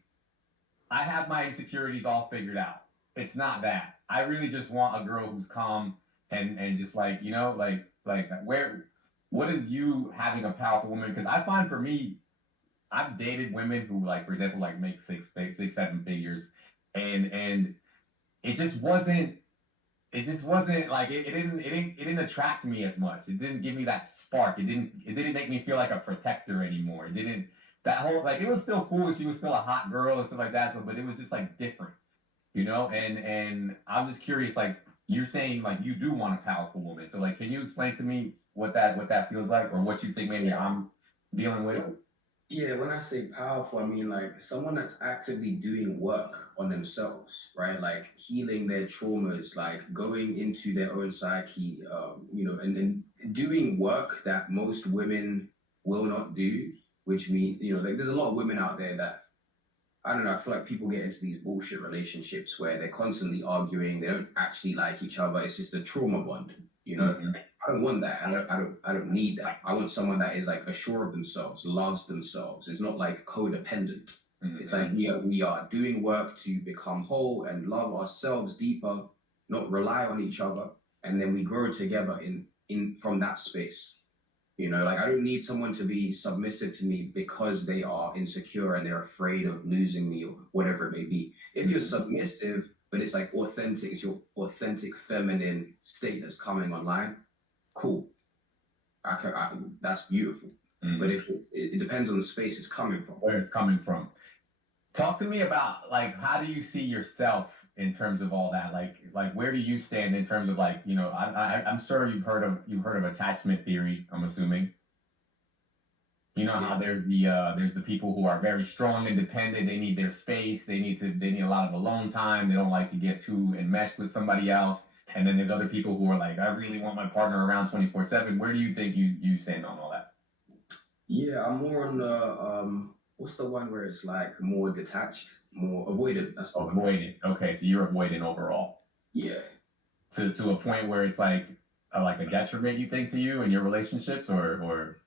I have my insecurities all figured out. It's not that. I really just want a girl who's calm and just like, like what is you having a powerful woman? Because I find for me, I've dated women who, like, for example, like make six, 7 figures, and it just wasn't. It just wasn't like it didn't attract me as much. It didn't give me that spark. It didn't make me feel like a protector anymore. It didn't that whole like it was still cool. She was still a hot girl and stuff like that. So, but it was just like different, And I'm just curious, like you're saying, like you do want a powerful woman. So, like, can you explain to me what that feels like, or what you think maybe I'm dealing with? Yeah, when I say powerful, I mean like someone that's actively doing work on themselves, right? Like healing their traumas, like going into their own psyche, and then doing work that most women will not do, which means, like there's a lot of women out there that, I don't know, I feel like people get into these bullshit relationships where they're constantly arguing, they don't actually like each other, it's just a trauma bond. Mm-hmm. I don't want that. I don't need that. I want someone that is like assured of themselves, loves themselves. It's not like codependent. Mm-hmm. It's like we are doing work to become whole and love ourselves deeper, not rely on each other, and then we grow together in from that space. Like I don't need someone to be submissive to me because they are insecure and they're afraid of losing me or whatever it may be. If you're submissive, but it's like authentic, it's your authentic feminine state that's coming online, cool. That's beautiful. Mm-hmm. But if it depends on the space it's coming from. Where it's coming from. Talk to me about like how do you see yourself in terms of all that? Like where do you stand in terms of like I'm sure you've heard of attachment theory. I'm assuming. How there's the people who are very strong, independent. They need their space. They need a lot of alone time. They don't like to get too enmeshed with somebody else. And then there's other people who are like, I really want my partner around 24/7. Where do you think you stand on all that? Yeah, I'm more on the what's the one where it's like more detached, more avoidant? That's the one. Avoidant. Okay, so you're avoidant overall. Yeah. To a point where it's like a detriment, you think, to you and your relationships, or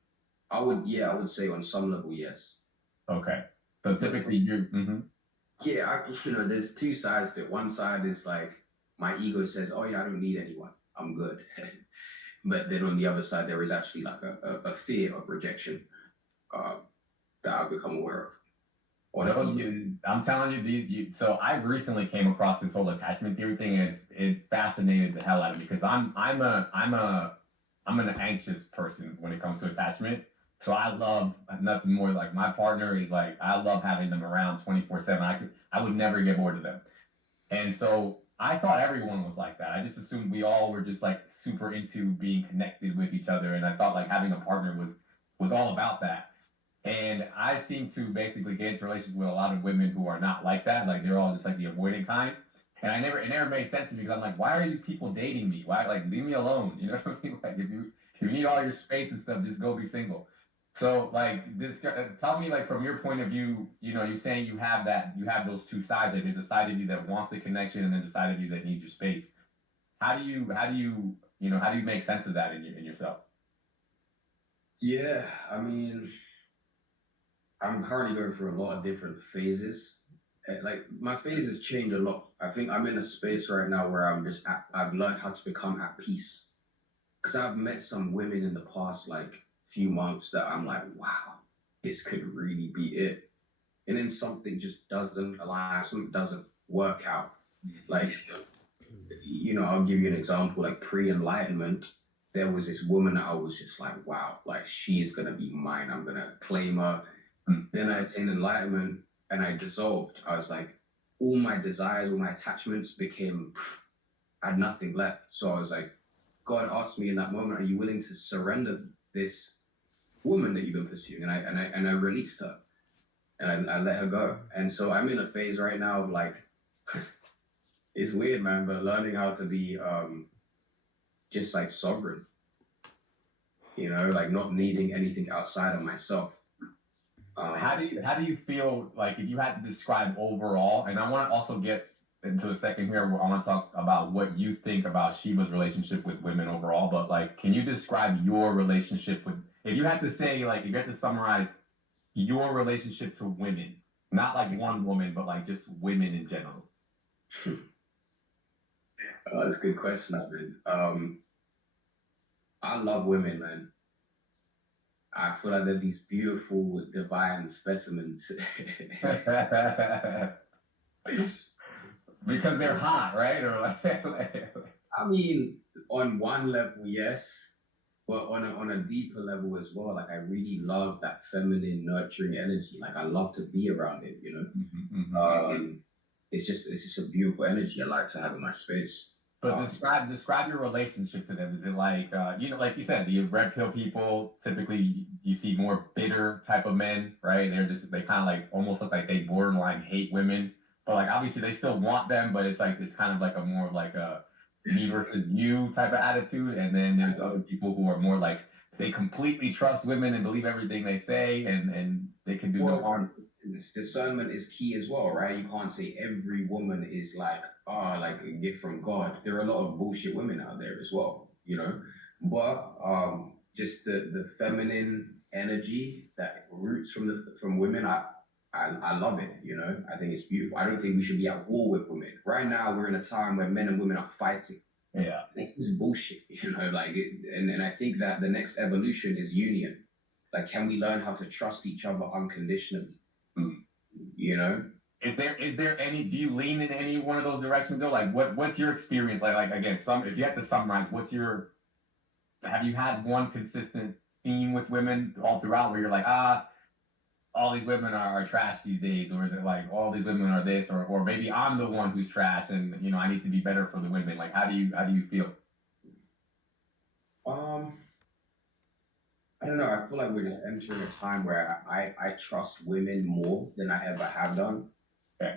I would say on some level, yes. okay. So typically you're Yeah, there's two sides to it. One side is like my ego says, "Oh yeah, I don't need anyone. I'm good." But then on the other side, there is actually like a fear of rejection uh, that I've become aware of. On a deep. I'm telling you, so I recently came across this whole attachment theory thing, and it fascinated the hell out of me because I'm an anxious person when it comes to attachment. So I love nothing more, like my partner is like, I love having them around 24/7. I would never get bored of them. And so I thought everyone was like that. I just assumed we all were just like super into being connected with each other, and I thought like having a partner was all about that. And I seem to basically get into relationships with a lot of women who are not like that. Like they're all just like the avoidant kind. And it never made sense to me because I'm like, why are these people dating me? Why, like, leave me alone? You know what I mean? Like, if you need all your space and stuff, just go be single. So, like, tell me, like, from your point of view, you're saying you have those two sides. Like, there's a side of you that wants the connection, and then the side of you that needs your space. How do you make sense of that in yourself? Yeah, I mean, I'm currently going through a lot of different phases. Like my phases change a lot. I think I'm in a space right now where I've learned how to become at peace. Because I've met some women in the past like few months that I'm like, wow, this could really be it. And then something just doesn't align, something doesn't work out. Like, I'll give you an example. Like pre-enlightenment, there was this woman that I was just like, wow, like she is gonna be mine. I'm gonna claim her. Then I attained enlightenment and I dissolved. I was like, all my desires, all my attachments became, I had nothing left. So I was like, God asked me in that moment, are you willing to surrender this woman that you've been pursuing? And I released her and I let her go. And so I'm in a phase right now of like, it's weird, man, but learning how to be just like sovereign, like not needing anything outside of myself. How do you feel like if you had to describe overall? And I want to also get into a second here where I want to talk about what you think about Shiva's relationship with women overall. But like, can you describe your relationship with? If you had to say, like, if you had to summarize your relationship to women, not like one woman, but like just women in general. That's a good question, man. I love women, man. I feel like they're these beautiful, divine specimens. Because they're hot, right? Or I mean, on one level, yes, but on a deeper level as well. Like I really love that feminine, nurturing energy. Like I love to be around it. It's just a beautiful energy I like to have in my space. But describe your relationship to them. Is it like like you said, the red pill people typically you see more bitter type of men, right? They kind of like almost look like they borderline hate women, but like obviously they still want them, but it's kind of like a more like a me versus you type of attitude. And then there's other people who are more like they completely trust women and believe everything they say, and they can do no harm. Discernment is key as well, right? You can't say every woman is like like a gift from God. There are a lot of bullshit women out there as well. But just the feminine energy that roots from women, I love it. I think it's beautiful. I don't think we should be at war with women. Right now we're in a time where men and women are fighting. Yeah. This is bullshit, and I think that the next evolution is union. Like, can we learn how to trust each other unconditionally? You know? Is there any? Do you lean in any one of those directions though? Like, what's your experience like? Again, if you have to summarize, have you had one consistent theme with women all throughout where you're like, all these women are trash these days, or is it like all these women are this, or maybe I'm the one who's trash and I need to be better for the women? Like, how do you feel? Um, I don't know. I feel like we're just entering a time where I trust women more than I ever have done. Okay.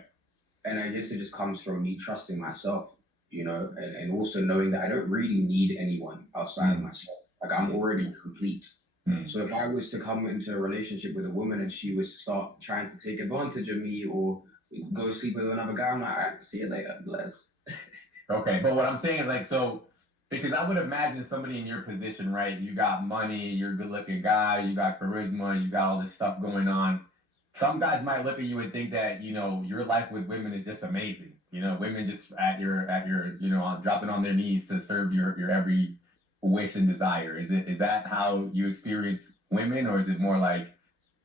And I guess it just comes from me trusting myself, and also knowing that I don't really need anyone outside of myself. Like I'm already complete. So if I was to come into a relationship with a woman and she was to start trying to take advantage of me or go sleep with another guy, I'm like, all right, see you later, bless. Okay, but what I'm saying is like, so because I would imagine somebody in your position, right? You got money, you're a good looking guy, you got charisma, you got all this stuff going on. Some guys might look at you and think that, you know, your life with women is just amazing. You know, women just at your, you know, dropping on their knees to serve your every wish and desire. Is that how you experience women, or is it more like,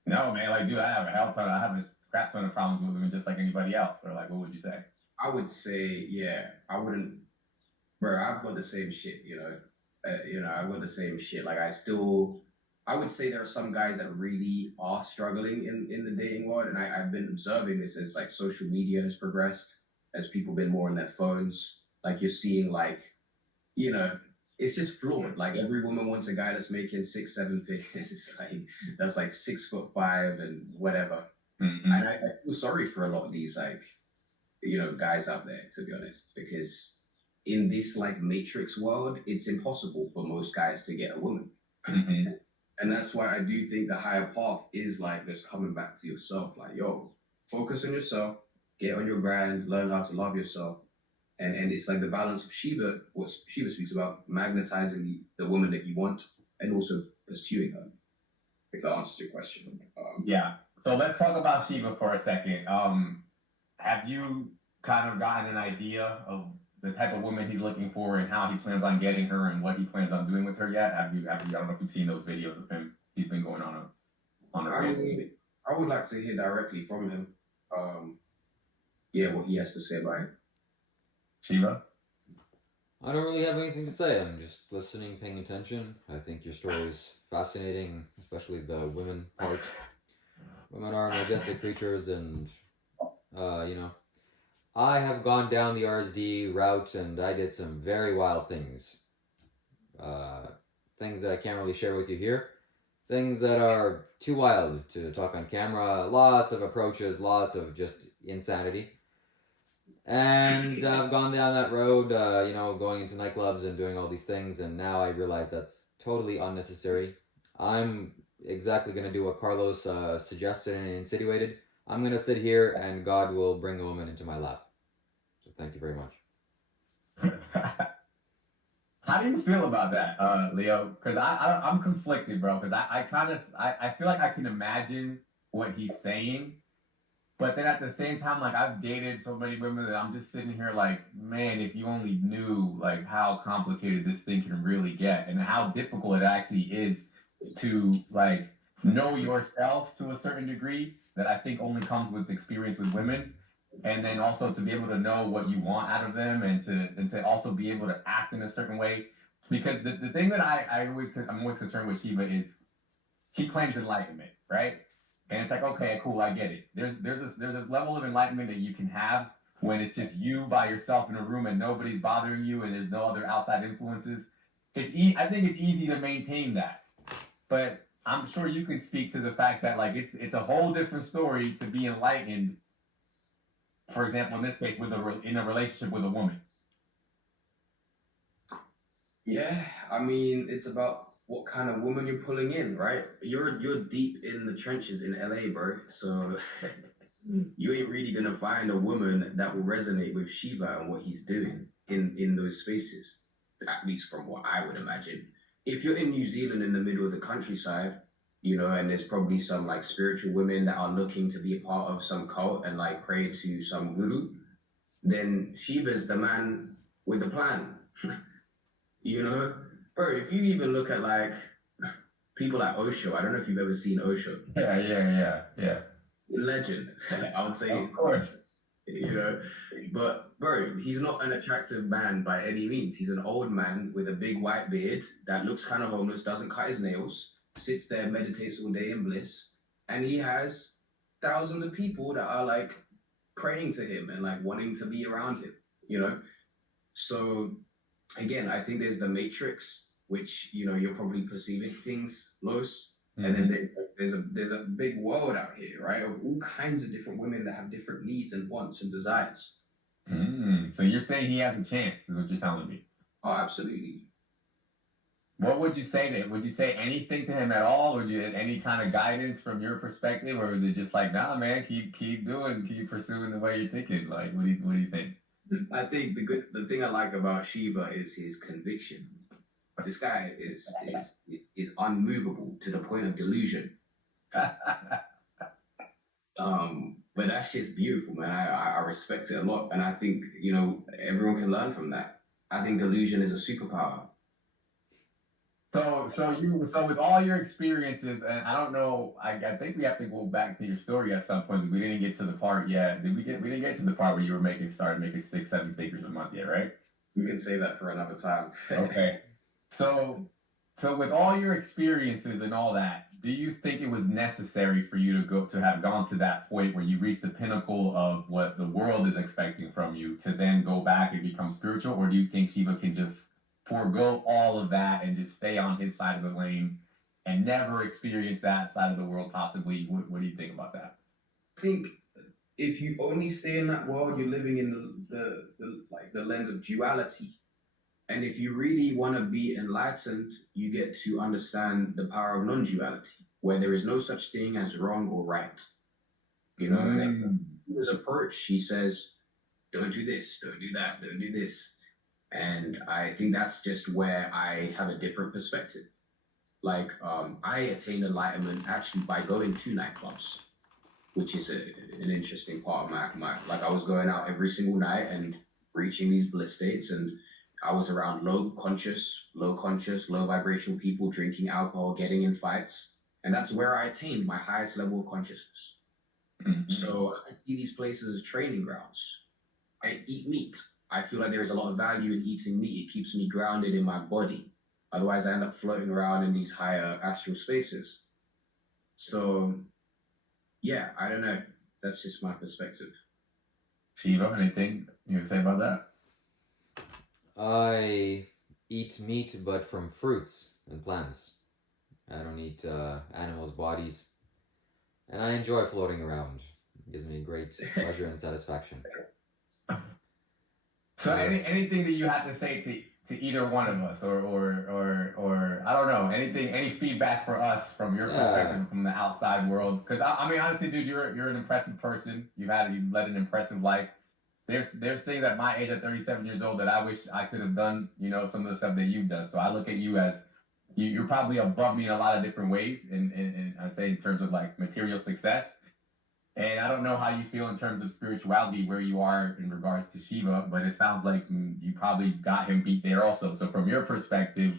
no, man, like, dude, I have a crap ton of problems with women just like anybody else, or like, what would you say? I would say, yeah, I wouldn't, bro. I've got the same shit, I've got the same shit. Like I would say there are some guys that really are struggling in the dating world, and I've been observing this as like social media has progressed, as people been more on their phones. Like you're seeing like, you know, it's just flawed. Like every woman wants a guy that's making 6, 7 figures, like that's like 6'5" and whatever. Mm-hmm. And I feel sorry for a lot of these like guys out there, to be honest, because in this like matrix world, it's impossible for most guys to get a woman. Mm-hmm. And that's why I do think the higher path is like just coming back to yourself. Like, yo, focus on yourself, get on your grind, learn how to love yourself. And it's like the balance of Shiva, what Shiva speaks about, magnetizing the woman that you want and also pursuing her, if that answers your question. Yeah. So let's talk about Shiva for a second. Have you kind of gotten an idea of the type of woman he's looking for and how he plans on getting her and what he plans on doing with her yet? I don't know if you've seen those videos of him. He's been going on a I rant. mean, I would like to hear directly from him. Yeah, what he has to say about it. Shiva? I don't really have anything to say. I'm just listening, paying attention. I think your story is fascinating, especially the women part. Women are majestic creatures, and I have gone down the RSD route, and I did some very wild things. Things that I can't really share with you here. Things that are too wild to talk on camera. Lots of approaches, lots of just insanity. And I've gone down that road, going into nightclubs and doing all these things, and now I realize that's totally unnecessary. I'm exactly going to do what Carlos suggested and insinuated. I'm going to sit here, and God will bring a woman into my lap. So thank you very much. How do you feel about that, Leo? Because I'm conflicted, bro. Because I feel like I can imagine what he's saying, but then at the same time, like I've dated so many women that I'm just sitting here like, man, if you only knew like how complicated this thing can really get and how difficult it actually is to like know yourself to a certain degree that I think only comes with experience with women. And then also to be able to know what you want out of them and to also be able to act in a certain way. Because the thing that I'm always concerned with Shiva is he claims enlightenment, right? And it's like, okay, cool, I get it. There's a level of enlightenment that you can have when it's just you by yourself in a room and nobody's bothering you and there's no other outside influences. I think it's easy to maintain that, but I'm sure you can speak to the fact that like it's a whole different story to be enlightened. For example, in this case, in a relationship with a woman. Yeah, I mean, it's about what kind of woman you're pulling in, right? You're deep in the trenches in LA, bro. So you ain't really gonna find a woman that will resonate with Shiva and what he's doing in those spaces. At least from what I would imagine. If you're in New Zealand in the middle of the countryside, and there's probably some like spiritual women that are looking to be a part of some cult and like pray to some guru, then Shiva's the man with the plan. You know, bro, if you even look at like people like Osho, I don't know if you've ever seen Osho. Yeah. Legend, I would say, Of course. But bro, he's not an attractive man by any means. He's an old man with a big white beard that looks kind of homeless, doesn't cut his nails, sits there, meditates all day in bliss, and he has thousands of people that are like praying to him and like wanting to be around him. So again, I think there's the matrix, which you're probably perceiving things, Los, and then there's a big world out here, right, of all kinds of different women that have different needs and wants and desires. So you're saying he has a chance, is what you're telling me? Oh, absolutely. What would you say to him? Would you say anything to him at all? Would you any kind of guidance from your perspective, or is it just like, nah, man, keep pursuing the way you're thinking? Like, what do you think? I think the thing I like about Shiva is his conviction. This guy is unmovable to the point of delusion. But that shit's beautiful, man. I respect it a lot, and I think everyone can learn from that. I think delusion is a superpower. So with all your experiences, and I don't know, I think we have to go back to your story at some point. We didn't get to the part yet. We didn't get to the part where you were started making 6, 7 figures a month yet, right? We can say that for another time. Okay. So so with all your experiences and all that, do you think it was necessary for you to have gone to that point where you reached the pinnacle of what the world is expecting from you to then go back and become spiritual, or do you think Shiva can just forego all of that and just stay on his side of the lane and never experience that side of the world possibly? What do you think about that? I think if you only stay in that world, you're living in the lens of duality. And if you really want to be enlightened, you get to understand the power of non-duality, where there is no such thing as wrong or right. And his approach, he says, don't do this, don't do that, don't do this. And I think that's just where I have a different perspective. Like, I attained enlightenment actually by going to nightclubs, which is an interesting part of my like I was going out every single night and reaching these bliss states, and I was around low vibrational people drinking alcohol, getting in fights, and that's where I attained my highest level of consciousness. Mm-hmm. So I see these places as training grounds. I eat meat. I feel like there is a lot of value in eating meat. It keeps me grounded in my body. Otherwise, I end up floating around in these higher astral spaces. So, yeah, I don't know. That's just my perspective. Shiva, anything you would say about that? I eat meat, but from fruits and plants. I don't eat animals' bodies, and I enjoy floating around. It gives me great pleasure and satisfaction. So anything that you have to say to either one of us, or I don't know, any feedback for us from your perspective from the outside world? Because I mean, honestly, dude, you're an impressive person. You've led an impressive life. There's things at my age at 37 years old that I wish I could have done. Some of the stuff that you've done. So I look at you as you're probably above me in a lot of different ways, and I'd say in terms of like material success. And I don't know how you feel in terms of spirituality, where you are in regards to Shiva, but it sounds like you probably got him beat there also. So from your perspective,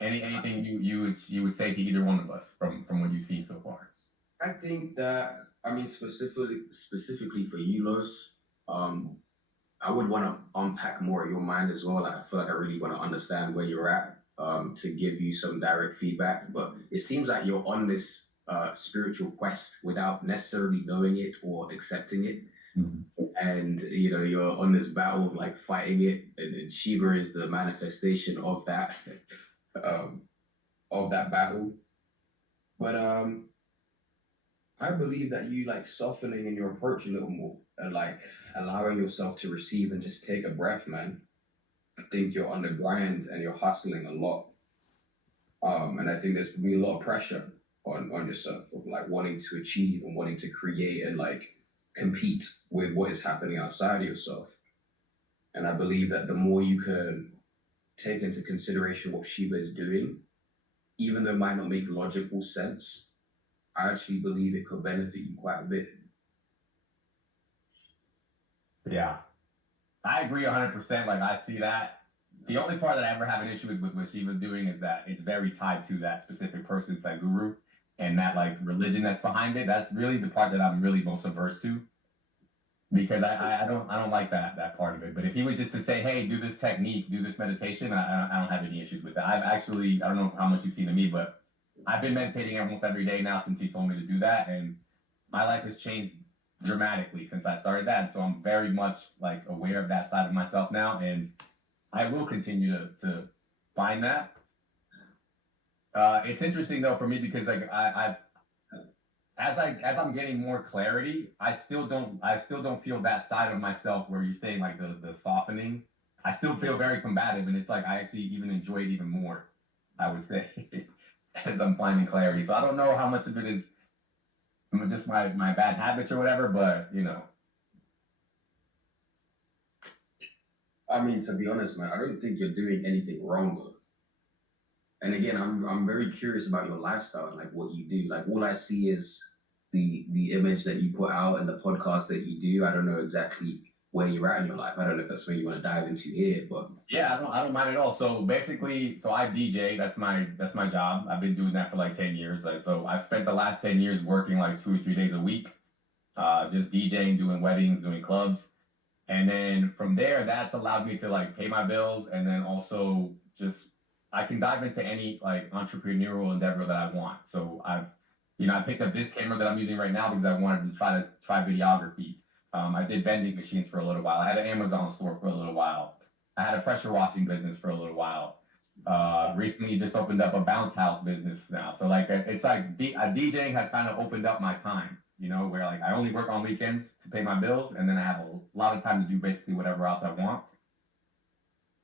anything you would say to either one of us from what you've seen so far? I think that specifically for you, Los, I would want to unpack more of your mind as well. Like, I feel like I really want to understand where you're at, to give you some direct feedback. But it seems like you're on this spiritual quest without necessarily knowing it or accepting it. Mm-hmm. And you're on this battle of like fighting it, and Shiva is the manifestation of that battle. But I believe that you like softening in your approach a little more and like allowing yourself to receive and just take a breath, man. I think you're on the grind and you're hustling a lot. And I think there's gonna be a lot of pressure on yourself of like wanting to achieve and wanting to create and like compete with what is happening outside of yourself. And I believe that the more you can take into consideration what Shiva is doing, even though it might not make logical sense, I actually believe it could benefit you quite a bit. Yeah, I agree 100%. Like I see that. The only part that I ever have an issue with what Shiva's doing is that it's very tied to that specific person's like guru and that like religion that's behind it. That's really the part that I'm really most averse to, because I don't like that part of it. But if he was just to say, hey, do this technique, do this meditation, I don't have any issues with that. I don't know how much you've seen of me, but I've been meditating almost every day now since he told me to do that, and my life has changed dramatically since I started that. So I'm very much like aware of that side of myself now, and I will continue to find that. It's interesting though for me because like as I'm getting more clarity, I still don't feel that side of myself where you're saying like the softening I still feel very combative, and it's like I actually even enjoy it even more, I would say, as I'm finding clarity. So I don't know how much of it is just my bad habits or whatever, but you know. I mean, to be honest, man, I don't think you're doing anything wrong though. And again, I'm very curious about your lifestyle and like what you do. Like all I see is the image that you put out and the podcast that you do. I don't know exactly where you're at in your life. I don't know if that's where you want to dive into here, but Yeah, I don't mind at all. So basically, so I DJ. That's my job. I've been doing that for like 10 years. Like, so I spent the last 10 years working like 2 or 3 days a week, just DJing, doing weddings, doing clubs, and then from there, that's allowed me to like pay my bills, and then also just I can dive into any like entrepreneurial endeavor that I want. So I picked up this camera that I'm using right now because I wanted to try videography. I did vending machines for a little while. I had an Amazon store for a little while. I had a pressure washing business for a little while. Recently, just opened up a bounce house business now. So like it's like DJing has kind of opened up my time. Where like I only work on weekends to pay my bills, and then I have a lot of time to do basically whatever else I want.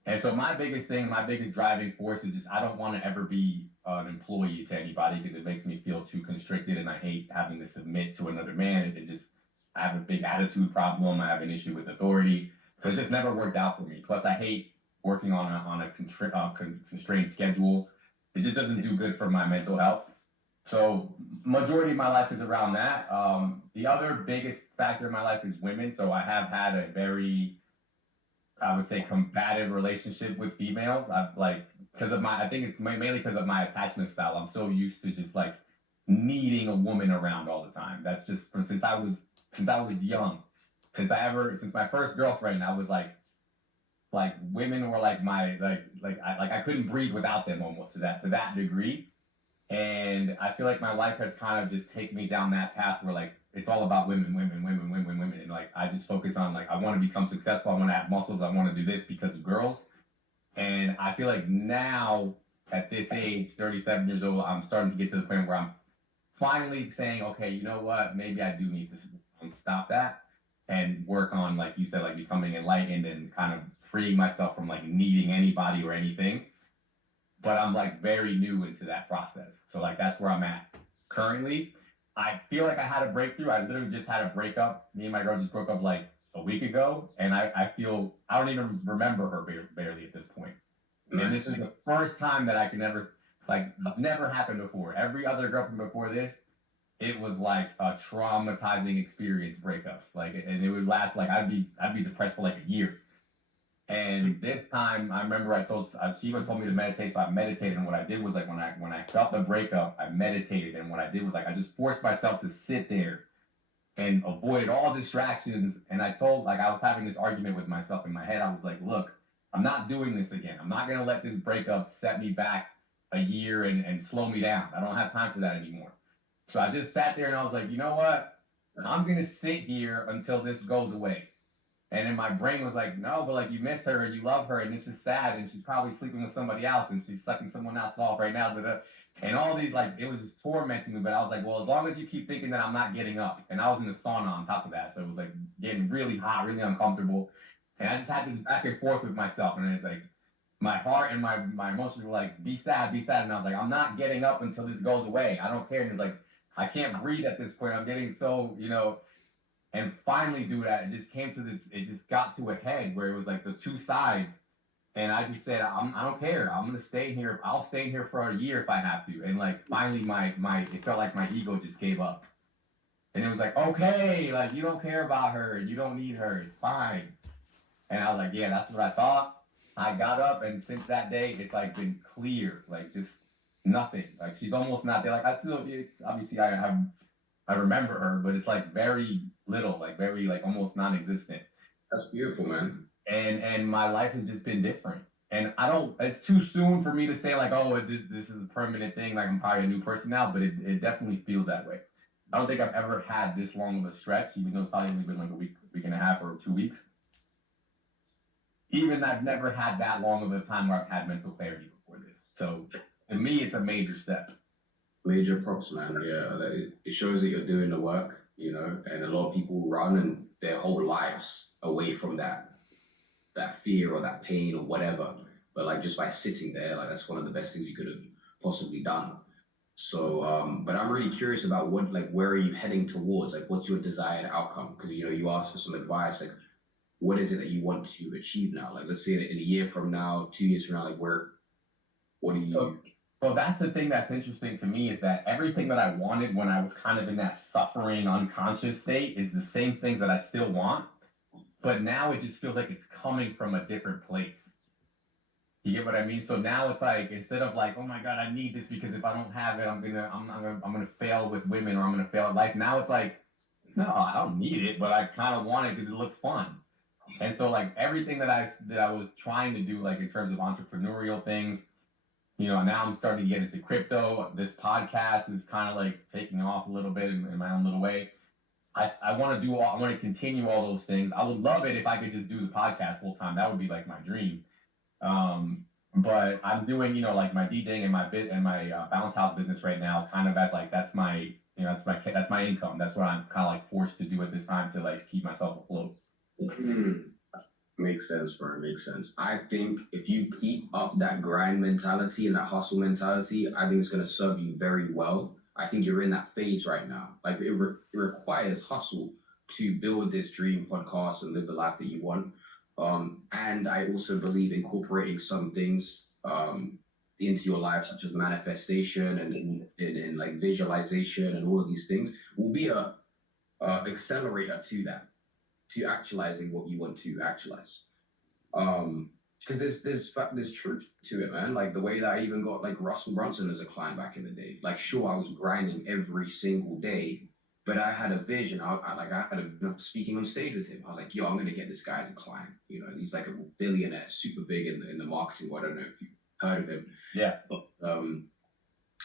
And so my biggest thing, my biggest driving force is just I don't want to ever be an employee to anybody because it makes me feel too constricted, and I hate having to submit to another man. It just I have a big attitude problem. I have an issue with authority. So it's just never worked out for me. Plus, I hate working on a constrained schedule. It just doesn't do good for my mental health. So majority of my life is around that. The other biggest factor in my life is women. So I have had a very, I would say, combative relationship with females. I've like because of I think it's mainly because of my attachment style. I'm so used to just like needing a woman around all the time. That's just since I was young. Since my first girlfriend, I was like women were like my I couldn't breathe without them almost to that degree. And I feel like my life has kind of just taken me down that path where like it's all about women, women, women, women, women. And like I just focus on like I want to become successful, I want to have muscles, I want to do this because of girls. And I feel like now at this age, 37 years old, I'm starting to get to the point where I'm finally saying, okay, you know what? Maybe I do need to stop that and work on, like you said, like becoming enlightened and kind of freeing myself from like needing anybody or anything. But I'm like very new into that process. So like that's where I'm at currently. I feel like I had a breakthrough. I literally just had a breakup. Me and my girl just broke up like a week ago, and I feel I don't even remember her barely at this point. And this is the first time that I can ever like never happened before. Every other girlfriend before this, it was like a traumatizing experience breakups. Like and it would last like I'd be depressed for like a year. And this time, I remember she even told me to meditate, so I meditated. And what I did was like when I felt the breakup, I meditated, and what I did was like I just forced myself to sit there and avoid all distractions. And I was having this argument with myself in my head. I was like, look, I'm not doing this again. I'm not gonna let this breakup set me back a year and slow me down. I don't have time for that anymore. So I just sat there and I was like, you know what? I'm gonna sit here until this goes away. And then my brain was like, no, but like you miss her and you love her and this is sad and she's probably sleeping with somebody else and she's sucking someone else off right now. And all these like it was just tormenting me. But I was like, well, as long as you keep thinking that I'm not getting up, and I was in the sauna on top of that, so it was like getting really hot, really uncomfortable, and I just had this back and forth with myself, and it's like my heart and my emotions were like, be sad, and I was like, I'm not getting up until this goes away. I don't care. And it's like I can't breathe at this point. I'm getting so and finally, dude, it just came to this. It just got to a head where it was like the two sides, and I just said, I don't care. I'm gonna stay here. I'll stay here for a year if I have to. And like finally, it felt like my ego just gave up, and it was like, okay, like you don't care about her, you don't need her, it's fine. And I was like, yeah, that's what I thought. I got up, and since that day, it's like been clear, like just nothing. Like she's almost not there. Like obviously I remember her, but it's like very little, like very like almost non-existent. That's beautiful, man. And my life has just been different. And I don't. It's too soon for me to say like, oh, this is a permanent thing. Like I'm probably a new person now, but it definitely feels that way. I don't think I've ever had this long of a stretch, even though it's probably only been like a week and a half or 2 weeks. Even I've never had that long of a time where I've had mental clarity before this. So to me, it's a major step. Major props, man. Yeah, it shows that you're doing the work, and a lot of people run and their whole lives away from that. that fear or that pain or whatever. But like just by sitting there, like that's one of the best things you could have possibly done. So, but I'm really curious about what, like, where are you heading towards? Like, what's your desired outcome? Because you asked for some advice. Like, what is it that you want to achieve now? Like, let's say in a year from now, 2 years from now, like, what do So, you? so that's the thing that's interesting to me is that everything that I wanted when I was kind of in that suffering, unconscious state is the same things that I still want, but now it just feels like it's coming from a different place. You get what I mean? So now it's like instead of like, oh my god, I need this because if I don't have it, I'm gonna fail with women or I'm gonna fail at life. Now it's like, no, I don't need it, but I kind of want it because it looks fun. And so like everything that I was trying to do, like in terms of entrepreneurial things, now I'm starting to get into crypto. This podcast is kind of like taking off a little bit in my own little way. I want to I want to continue all those things. I would love it if I could just do the podcast full time. That would be like my dream. But I'm doing, like my DJing and my bounce house business right now, kind of as like that's my, that's my income. That's what I'm kind of like forced to do at this time to like keep myself afloat. Makes sense, bro. Makes sense. I think if you keep up that grind mentality and that hustle mentality, I think it's going to serve you very well. I think you're in that phase right now. Like it requires hustle to build this dream podcast and live the life that you want. And I also believe incorporating some things into your life, such as manifestation and like visualization and all of these things, will be a accelerator to that, to actualizing what you want to actualize. Because there's truth to it, man. Like the way that I even got like Russell Brunson as a client back in the day. Like, sure, I was grinding every single day, but I had a vision. I had speaking on stage with him. I was like, yo, I'm gonna get this guy as a client. He's like a billionaire, super big in the marketing world. I don't know if you've heard of him. Yeah. But,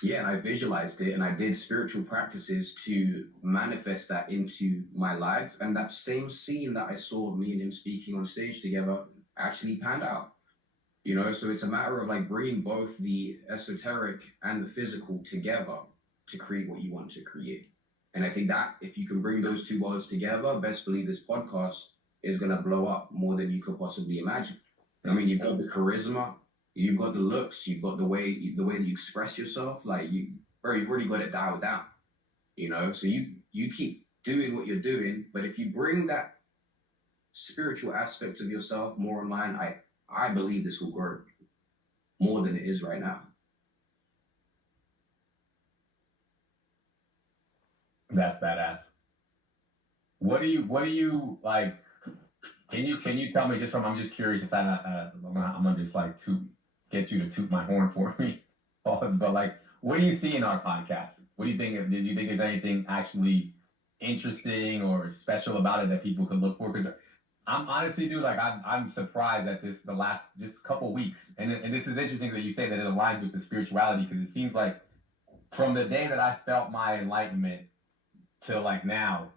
yeah, I visualized it and I did spiritual practices to manifest that into my life. And that same scene that I saw of me and him speaking on stage together actually panned out. So it's a matter of like bringing both the esoteric and the physical together to create what you want to create. And I think that if you can bring those two worlds together, best believe this podcast is going to blow up more than you could possibly imagine. I mean, you've got the charisma, you've got the looks, you've got the way that you express yourself. Like you've already got it dialed down. So you keep doing what you're doing, but if you bring that spiritual aspect of yourself more online, I believe this will grow more than it is right now. That's badass. What do you like? Can you tell me I'm just curious. I'm gonna just like get you to toot my horn for me. But like, what do you see in our podcast? What do you think? Did you think there's anything actually interesting or special about it that people could look for? Because I'm honestly, dude, like I'm surprised at the last just couple weeks, and this is interesting that you say that it aligns with the spirituality because it seems like from the day that I felt my enlightenment till like now,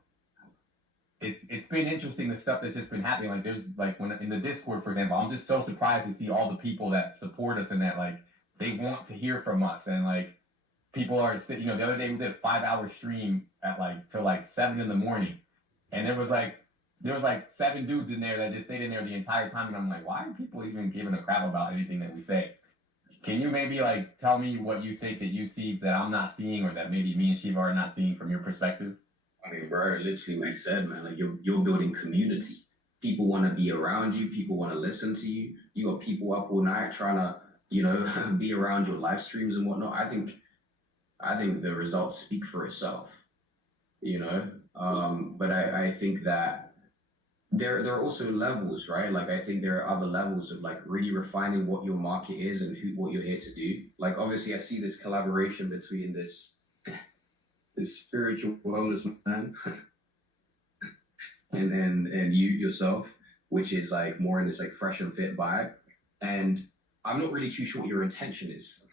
it's been interesting the stuff that's just been happening. Like there's like when in the Discord, for example, I'm just so surprised to see all the people that support us and that like they want to hear from us and like people are the other day we did a 5-hour stream at like till like 7 in the morning, and there was like 7 dudes in there that just stayed in there the entire time, and I'm like, why are people even giving a crap about anything that we say? Can you maybe like tell me what you think that you see that I'm not seeing, or that maybe me and Shiva are not seeing from your perspective? I mean, bro, literally, like I said, man, like you're building community. People want to be around you. People want to listen to you. You got people up all night trying to, be around your live streams and whatnot. I think the results speak for itself. But I think that there are also levels, right? Like I think there are other levels of like really refining what your market is and what you're here to do. Like obviously, I see this collaboration between this spiritual wellness man and you yourself, which is like more in this like fresh and fit vibe. And I'm not really too sure what your intention is.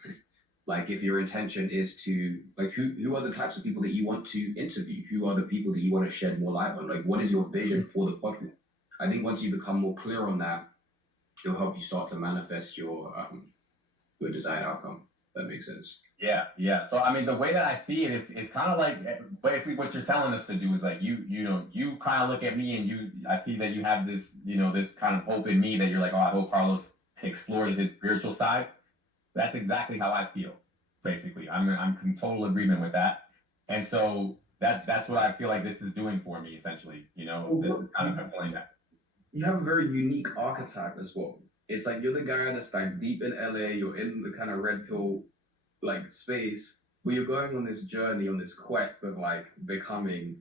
Like if your intention is to like who are the types of people that you want to interview? Who are the people that you want to shed more light on? Like what is your vision for the podcast? I think once you become more clear on that, it'll help you start to manifest your desired outcome. That makes sense. Yeah, yeah. So I mean, the way that I see it is, kind of like basically what you're telling us to do is like you kind of look at me and I see that you have this this kind of hope in me that you're like, oh, I hope Carlos explores his spiritual side. That's exactly how I feel. Basically, I'm in total agreement with that, and so that's what I feel like this is doing for me essentially. This is kind of fulfilling that. You have a very unique archetype as well. It's like you're the guy that's like deep in LA, you're in the kind of red pill like space, but you're going on this journey, on this quest of like becoming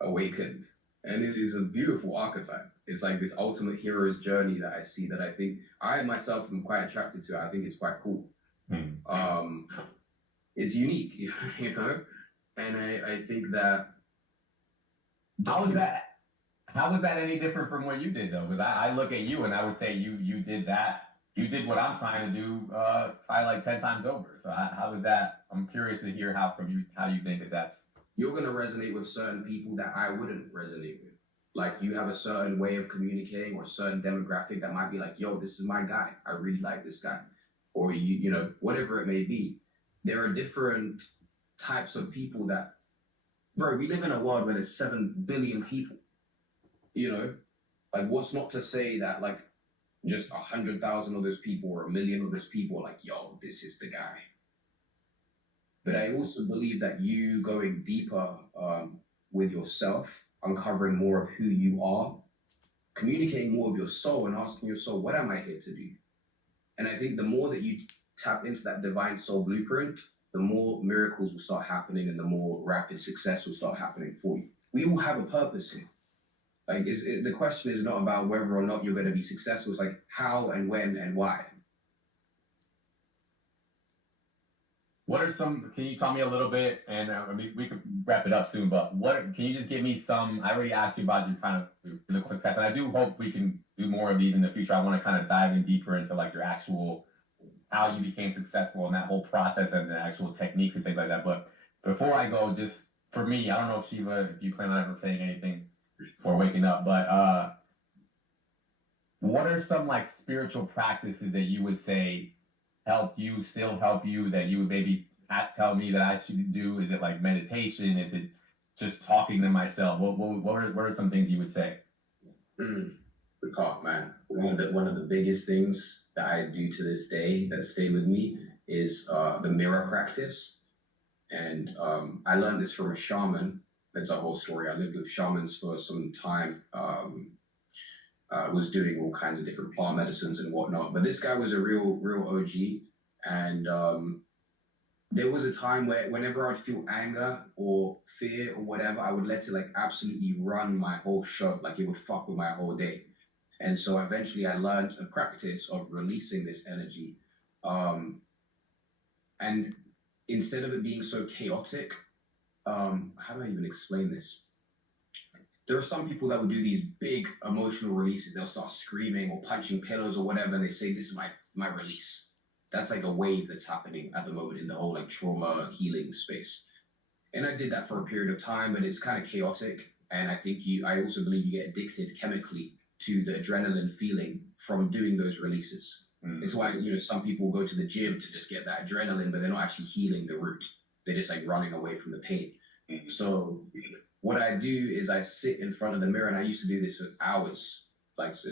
awakened. And it is a beautiful archetype. It's like this ultimate hero's journey that I see that I think I myself am quite attracted to. I think it's quite cool. It's unique, you know? And I think that How is that? How was that any different from what you did though? Because I look at you and I would say you did that. You did what I'm trying to do, probably like 10 times over. So how was that? I'm curious to hear how from you how you think that's. you're gonna resonate with certain people that I wouldn't resonate with. Like you have a certain way of communicating or a certain demographic that might be like, yo, this is my guy. I really like this guy. Or you know, whatever it may be. There are different types of people that, bro, we live in a world where there's 7 billion people. You know, like what's not to say that like just 100,000 of those people or 1,000,000 of those people are like, yo, this is the guy. But I also believe that you going deeper with yourself, uncovering more of who you are, communicating more of your soul and asking your soul, what am I here to do? And I think the more that you tap into that divine soul blueprint, the more miracles will start happening and the more rapid success will start happening for you. We all have a purpose here. Like, the question is not about whether or not you're going to be successful. It's like how and when and why. What are some? Can you tell me a little bit? And I mean, we could wrap it up soon. But can you just give me some? I already asked you about your kind of your success, and I do hope we can do more of these in the future. I want to kind of dive in deeper into like your actual how you became successful and that whole process and the actual techniques and things like that. But before I go, just for me, I don't know if Shiva, if you plan on ever saying anything before waking up, but what are some like spiritual practices that you would say still help you that you would maybe tell me that I should do? Is it like meditation? Is it just talking to myself? What are some things you would say? Good talk, man. One of the biggest things that I do to this day that stay with me is the mirror practice. And I learned this from a shaman. That's a whole story. I lived with shamans for some time. Was doing all kinds of different plant medicines and whatnot. But this guy was a real OG. And there was a time where whenever I'd feel anger or fear or whatever, I would let it like absolutely run my whole show. Like it would fuck with my whole day. And so eventually I learned a practice of releasing this energy. And instead of it being so chaotic, how do I even explain this? There are some people that will do these big emotional releases. They'll start screaming or punching pillows or whatever, and they say, this is my release. That's like a wave that's happening at the moment in the whole like trauma healing space. And I did that for a period of time, but it's kind of chaotic. And I also believe you get addicted chemically to the adrenaline feeling from doing those releases. It's why, some people go to the gym to just get that adrenaline, but they're not actually healing the root. They're just like running away from the pain. So what I do is I sit in front of the mirror, and I used to do this for hours. Like, so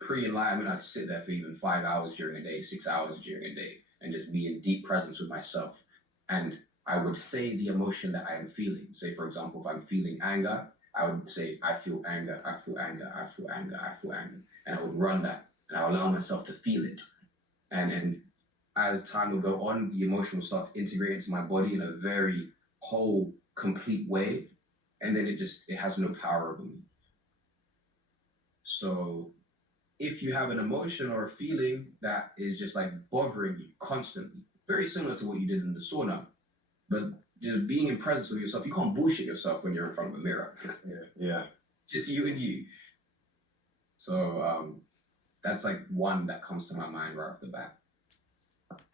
pre-enlightenment, I'd sit there for even 5 hours during a day, 6 hours during a day, and just be in deep presence with myself. And I would say the emotion that I am feeling. Say, for example, if I'm feeling anger, I would say, I feel anger, I feel anger, I feel anger, I feel anger. And I would run that, and I would allow myself to feel it. And then as time will go on, the emotion will start to integrate into my body in a very whole, complete way. And then it has no power over me. So if you have an emotion or a feeling that is just like bothering you constantly, very similar to what you did in the sauna, but just being in presence with yourself, you can't bullshit yourself when you're in front of a mirror. Yeah. Just you and you. So that's like one that comes to my mind right off the bat.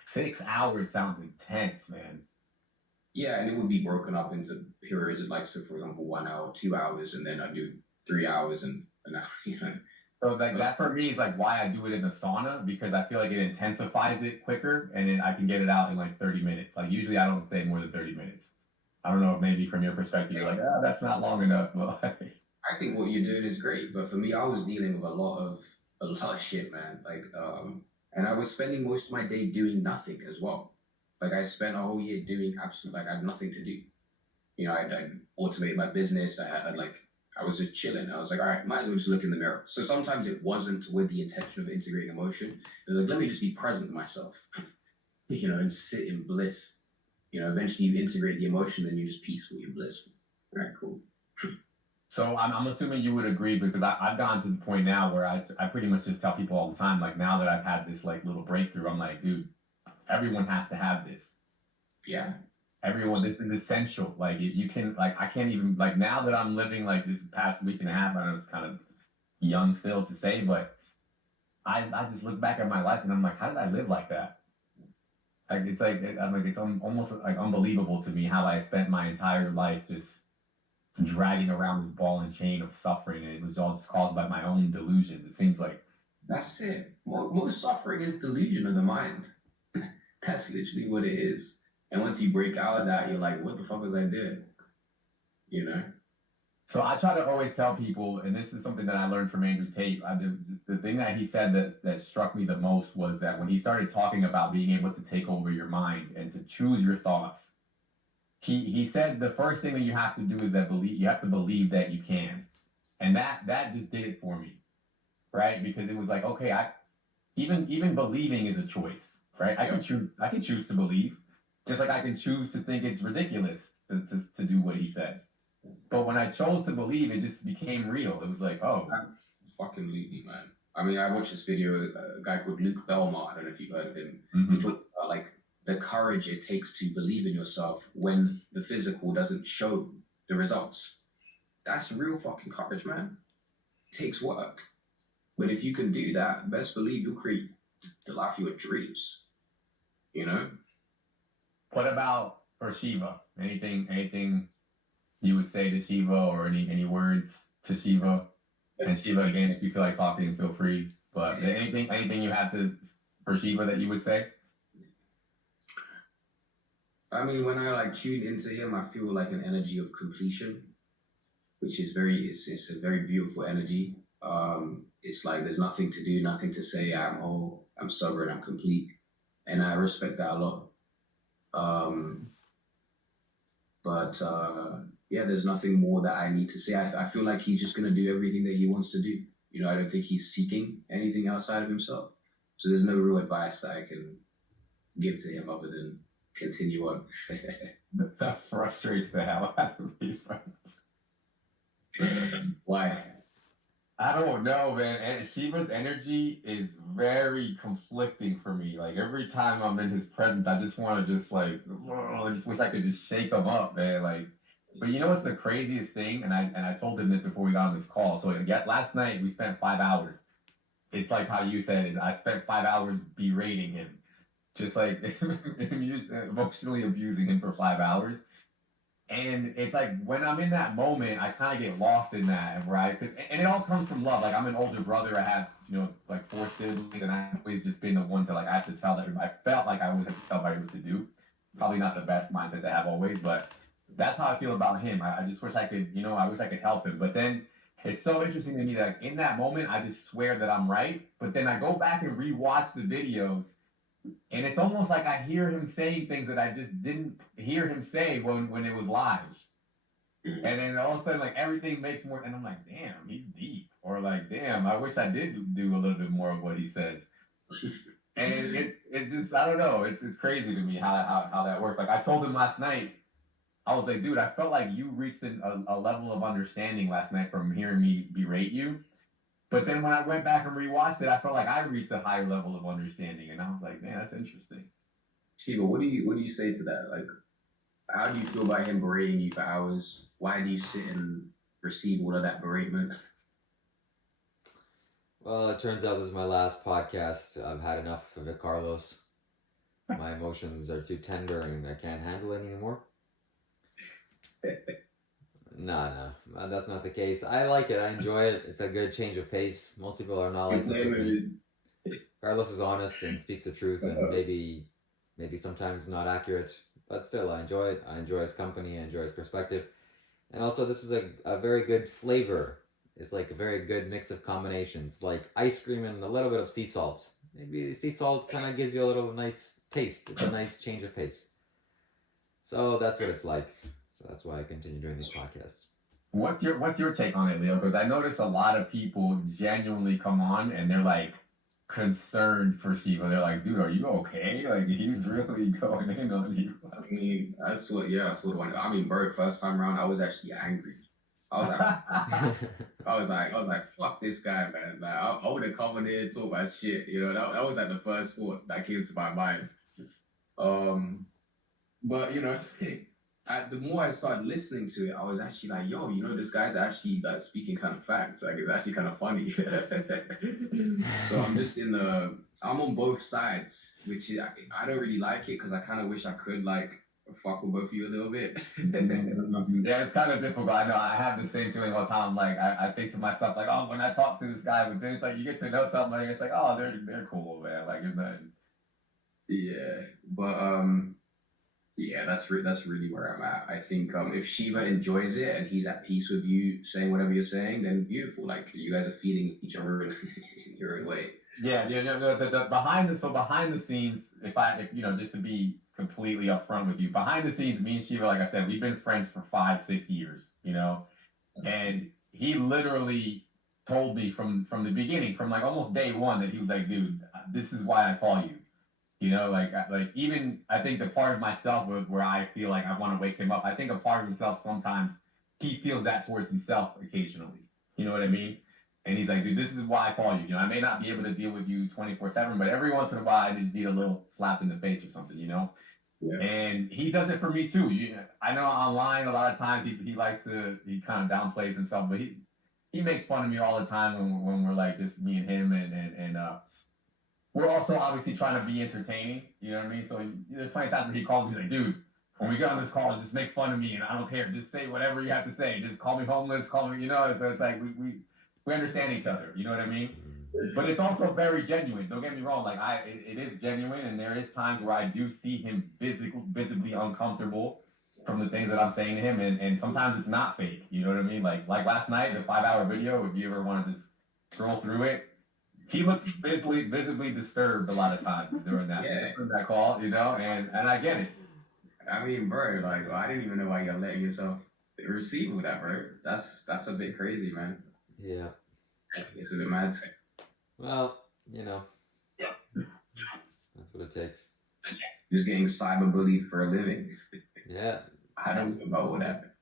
6 hours sounds intense, man. Yeah, and it would be broken up into periods of like, so for example, 1 hour, 2 hours, and then I do 3 hours and So like that for me is like why I do it in the sauna because I feel like it intensifies it quicker and then I can get it out in like 30 minutes. Like usually I don't stay more than 30 minutes. I don't know if maybe from your perspective you're like, oh, that's not long enough. But like, I think what you're doing is great, but for me, I was dealing with a lot of shit, man. Like, and I was spending most of my day doing nothing as well. Like, I spent a whole year doing absolutely, like, I had nothing to do. You know, I'd automate my business. I was just chilling. I was like, all right, might as well just look in the mirror. So sometimes it wasn't with the intention of integrating emotion. It was like, let me just be present with myself, you know, and sit in bliss. You know, eventually you integrate the emotion, then you're just peaceful, you're blissful. All right, cool. so I'm assuming you would agree because I've gotten to the point now where I pretty much just tell people all the time, like now that I've had this like little breakthrough, I'm like, dude, everyone has to have this. Yeah. Everyone, this is essential. Like you can like I can't even like now that I'm living like this past week and a half, I know it's kind of young still to say, but I just look back at my life and I'm like, how did I live like that? Like I'm like almost like unbelievable to me how I spent my entire life just dragging around this ball and chain of suffering, and it was all just caused by my own delusions. It seems like That's it. Most suffering is delusion of the mind. That's literally what it is. And once you break out of that, you're like, what the fuck was I doing? You know? so. I try to always tell people, and this is something that I learned from Andrew Tate. The thing that he said that struck me the most was that when he started talking about being able to take over your mind and to choose your thoughts, he said the first thing that you have to do is that believe you have to believe that you can, and that just did it for me, right? Because it was like, okay, I even believing is a choice, right? I can choose to believe, just like I can choose to think it's ridiculous to do what he said. But when I chose to believe, it just became real. It was like, oh, Fucking man. I mean, I watched this video, a guy called Luke Belmar. I don't know if you've heard of him. He mhm. talks about like the courage it takes to believe in yourself when the physical doesn't show the results. That's real fucking courage, man. It takes work. But if you can do that, best believe you'll create the life of your dreams. You know? What about for Shiva? Anything you would say to Shiva, or any words to Shiva? And Shiva, again, if you feel like talking, feel free. But anything you have to for Shiva that you would say? I mean, when I like tune into him, I feel like an energy of completion, which is it's a very beautiful energy. It's like there's nothing to do, nothing to say. I'm whole, I'm sober, and I'm complete, and I respect that a lot. Um, but yeah, there's nothing more that I need to say. I feel like he's just gonna do everything that he wants to do. You know, I don't think he's seeking anything outside of himself. So there's no real advice that I can give to him other than continue on. That frustrates the hell out of me, friends. Why? I don't know, man. And Shiva's energy is very conflicting for me. Like every time I'm in his presence, I just want to just like, oh, I just wish I could just shake him up, man. Like, but you know what's the craziest thing? And I told him this before we got on this call. So yeah, last night we spent 5 hours. It's like how you said it. I spent 5 hours berating him, just like emotionally abusing him for 5 hours. And it's like when I'm in that moment, I kind of get lost in that, and and it all comes from love. Like I'm an older brother, I have like 4 siblings, and I've always just been the one to like I have to tell everybody. I felt like I always have to tell everybody what to do. Probably not the best mindset to have always, but that's how I feel about him. I just wish I could, I wish I could help him. But then it's so interesting to me that in that moment, I just swear that I'm right. But then I go back and rewatch the videos, and it's almost like I hear him saying things that I just didn't hear him say when it was live. And then all of a sudden, like everything makes more, and I'm like, damn, he's deep. Or like, damn, I wish I did do a little bit more of what he says. And it just, I don't know, it's crazy to me how that works. Like I told him last night, I was like, dude, I felt like you reached a level of understanding last night from hearing me berate you. But then when I went back and rewatched it, I felt like I reached a higher level of understanding, and I was like, man, that's interesting. Shiva, what do you say to that? Like, how do you feel about him berating you for hours? Why do you sit and receive all of that beratement? Well, it turns out this is my last podcast. I've had enough of it, Carlos. My emotions are too tender and I can't handle it anymore. No, that's not the case. I like it. I enjoy it. It's a good change of pace. Most people are not like this with me. Carlos is honest and speaks the truth, and maybe sometimes not accurate, but still, I enjoy it. I enjoy his company. I enjoy his perspective, and also this is a very good flavor. It's like a very good mix of combinations, like ice cream and a little bit of sea salt. Maybe sea salt kind of gives you a little nice taste. It's a nice change of pace. So that's what it's like. So that's why I continue doing these podcasts. What's your take on it, Leo? Because I notice a lot of people genuinely come on and they're like concerned for Shiva. They're like, dude, are you okay? Like he's really going in on you. I mean, that's what one. I mean, Bird, first time around, I was actually angry. I was like, fuck this guy, man. Like, I would have come in there and talk about shit. You know, that was like the first thought that came to my mind. But you know, the more I started listening to it, I was actually like, yo, you know, this guy's actually like speaking kind of facts. Like, it's actually kind of funny. So I'm on both sides, which I don't really like it because I kind of wish I could like fuck with both of you a little bit. Yeah, it's kind of difficult. I know I have the same feeling all the time. Like I think to myself, like, oh, when I talk to this guy, but then it's like you get to know somebody, it's like, oh, they're cool, man. Like it's not. Yeah, but yeah, that's really where I'm at. I think if Shiva enjoys it and he's at peace with you saying whatever you're saying, then beautiful. Like you guys are feeding each other in your own way. Yeah, the behind the scenes, if you know, just to be completely upfront with you, behind the scenes, me and Shiva, like I said, we've been friends for 5, 6 years, you know, and he literally told me from the beginning, from like almost day one, that he was like, dude, this is why I call you. You know, like even I think the part of myself where I feel like I want to wake him up. I think a part of himself sometimes he feels that towards himself occasionally. You know what I mean? And he's like, dude, this is why I call you. You know, I may not be able to deal with you 24/7, but every once in a while I just need a little slap in the face or something. You know? Yeah. And he does it for me too. I know online a lot of times he kind of downplays himself, but he makes fun of me all the time when we're like just me and him and we're also obviously trying to be entertaining. You know what I mean? So there's plenty of times where he calls me like, dude, when we get on this call, just make fun of me, and I don't care. Just say whatever you have to say. Just call me homeless. Call me, you know. So it's like we understand each other. You know what I mean? But it's also very genuine. Don't get me wrong. Like it is genuine, and there is times where I do see him visibly uncomfortable from the things that I'm saying to him, and sometimes it's not fake. You know what I mean? Like last night, the 5 hour video. If you ever want to just scroll through it, he looks visibly disturbed a lot of times during that call, you know, and I get it. I mean, bro, like I didn't even know why you're letting yourself receive with that, bro. That's a bit crazy, man. Yeah. It's a bit mad. Well, you know, that's what it takes. Just getting cyberbullied for a living. Yeah. I don't know about that.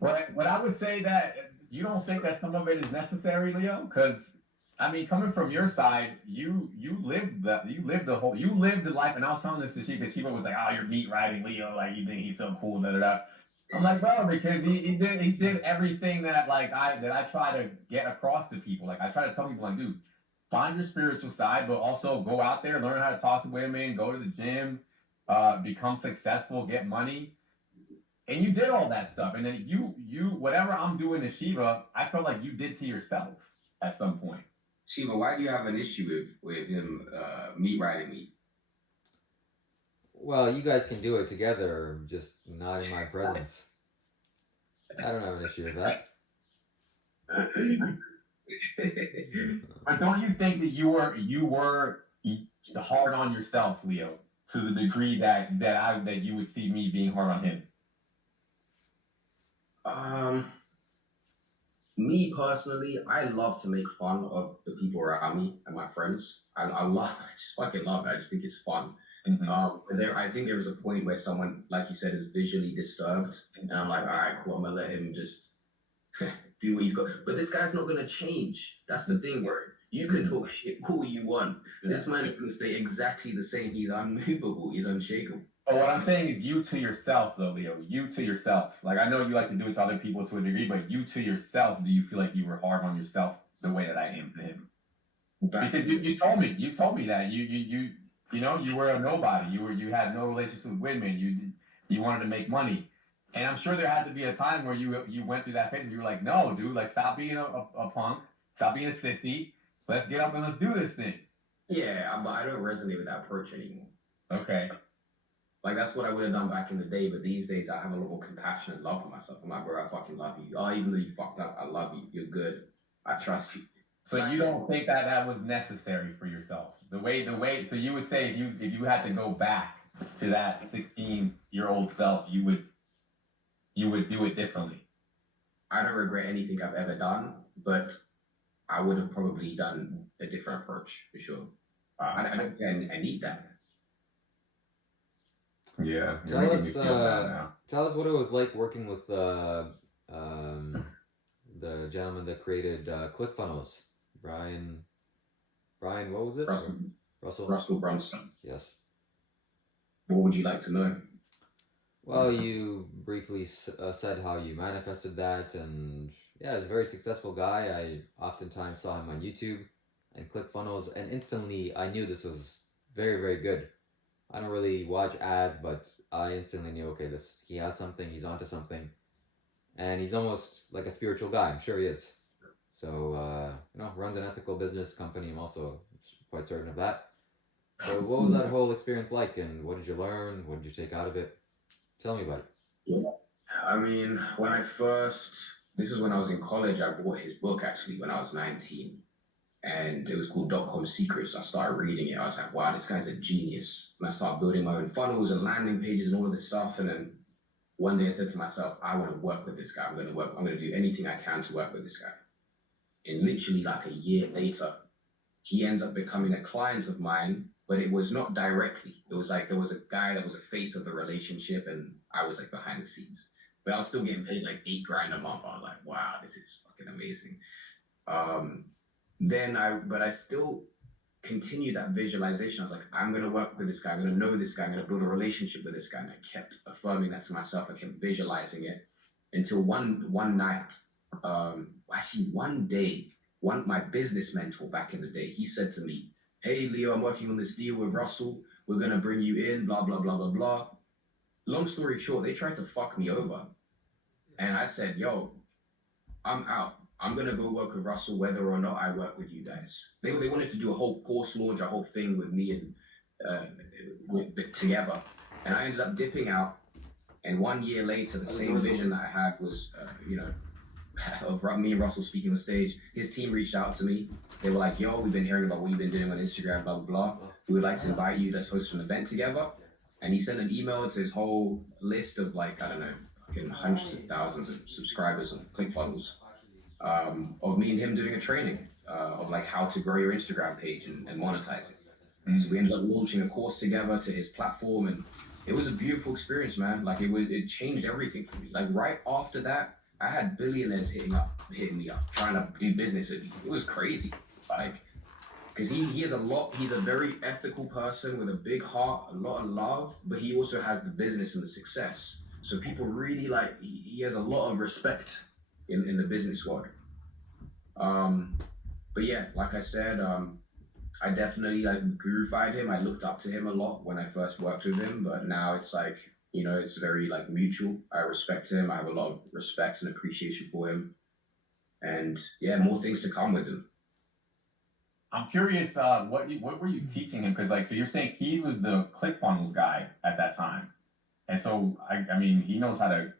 But I would say that you don't think that some of it is necessary, Leo, because I mean, coming from your side, you lived the life, and I was telling this to Sheba. Sheba was like, "Oh, you're meat riding Leo, like you think he's so cool." Da da da. I'm like, bro, because he did everything that I try to get across to people. Like I try to tell people, like, dude, find your spiritual side, but also go out there, learn how to talk to women, go to the gym, become successful, get money. And you did all that stuff, and then you whatever I'm doing to Shiva, I felt like you did to yourself at some point. Shiva, why do you have an issue with him meat riding me? Well, you guys can do it together, just not in my presence. I don't have an issue with that. But don't you think that you were hard on yourself, Leo, to the degree that you would see me being hard on him? Me personally, I love to make fun of the people around me and my friends. I just fucking love it. I just think it's fun. Mm-hmm. I think there was a point where someone, like you said, is visually disturbed, and I'm like, all right, cool, I'm gonna let him just do what he's got. But this guy's not gonna change. That's the thing, where you can talk shit all you want. This man is gonna stay exactly the same. He's unmovable. He's unshakable. But what I'm saying is you to yourself, though, Leo. You to yourself. Like I know you like to do it to other people to a degree, but you to yourself, do you feel like you were hard on yourself the way that I am to him? Because you told me that you know you were a nobody. You had no relationship with women. You wanted to make money, And I'm sure there had to be a time where you went through that phase where you were like, no, dude, like stop being a punk, stop being a sissy. Let's get up and let's do this thing. Yeah, but I don't resonate with that approach anymore. Okay. Like that's what I would have done back in the day, but these days I have a lot more compassion and love for myself. I'm like, bro, I fucking love you. Oh, even though you fucked up, I love you. You're good. I trust you. So you don't think that that was necessary for yourself? The way. So you would say if you had to go back to that 16-year-old self, you would do it differently. I don't regret anything I've ever done, but I would have probably done a different approach for sure. I don't think I need that. Yeah. Tell us what it was like working with the gentleman that created ClickFunnels, Brian. Brian, what was it? Russell Brunson. Yes. What would you like to know? Well, you briefly said how you manifested that, and yeah, he's a very successful guy. I oftentimes saw him on YouTube and ClickFunnels, and instantly I knew this was very, very good. I don't really watch ads, but I instantly knew, okay, he has something, he's onto something, and he's almost like a spiritual guy. I'm sure he is. So, runs an ethical business company. I'm also quite certain of that. So, what was that whole experience like, and what did you learn? What did you take out of it? Tell me about it. Yeah. I mean, this is when I was in college, I bought his book actually when I was 19. And it was called .com Secrets. I started reading it. I was like, wow, this guy's a genius. And I started building my own funnels and landing pages and all of this stuff. And then one day I said to myself, I want to work with this guy. I'm going to do anything I can to work with this guy. And literally like a year later, he ends up becoming a client of mine, but it was not directly. It was like there was a guy that was a face of the relationship and I was like behind the scenes. But I was still getting paid like $8,000 a month. I was like, wow, this is fucking amazing. But I still continued that visualization. I was like, I'm going to work with this guy. I'm going to know this guy. I'm going to build a relationship with this guy. And I kept affirming that to myself. I kept visualizing it until one night, one day, my business mentor back in the day, he said to me, hey, Leo, I'm working on this deal with Russell. We're going to bring you in, blah, blah, blah, blah, blah. Long story short, they tried to fuck me over. And I said, yo, I'm out. I'm going to go work with Russell whether or not I work with you guys. They wanted to do a whole course launch, a whole thing with me and together. And I ended up dipping out. And 1 year later, the same vision that I had was, of me and Russell speaking on stage. His team reached out to me. They were like, yo, we've been hearing about what you've been doing on Instagram, blah, blah, blah. We would like to invite you. Let's host an event together. And he sent an email to his whole list of like, I don't know, fucking hundreds of thousands of subscribers on ClickFunnels. Of me and him doing a training of like how to grow your Instagram page and monetize it. Mm-hmm. So we ended up launching a course together to his platform, and it was a beautiful experience, man. Like it changed everything for me. Like right after that, I had billionaires hitting me up, trying to do business with me. It was crazy, like because he's a very ethical person with a big heart, a lot of love, but he also has the business and the success. So people really like he has a lot of respect in the business world. But yeah, like I said, I definitely like glorified him. I looked up to him a lot when I first worked with him, but now it's like, it's very like mutual. I respect him. I have a lot of respect and appreciation for him. And yeah, more things to come with him. I'm curious, what were you teaching him? Because so you're saying he was the ClickFunnels guy at that time. And so, I mean, he knows how to,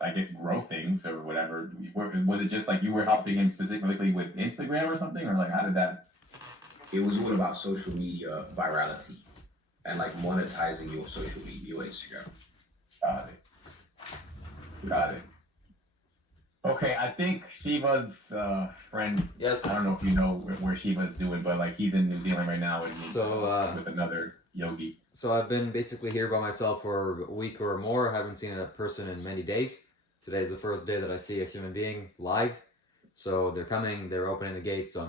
I guess, grow things or whatever. Was it just like you were helping him specifically with Instagram or something? Or like, how did that? It was all about social media virality and like monetizing your social media, your Instagram. Got it. Okay, I think Shiva's friend. Yes. I don't know if you know where Shiva's doing, but like he's in New Zealand right now with another yogi. So I've been basically here by myself for a week or more. I haven't seen a person in many days. Today's the first day that I see a human being live. So they're coming, they're opening the gate, so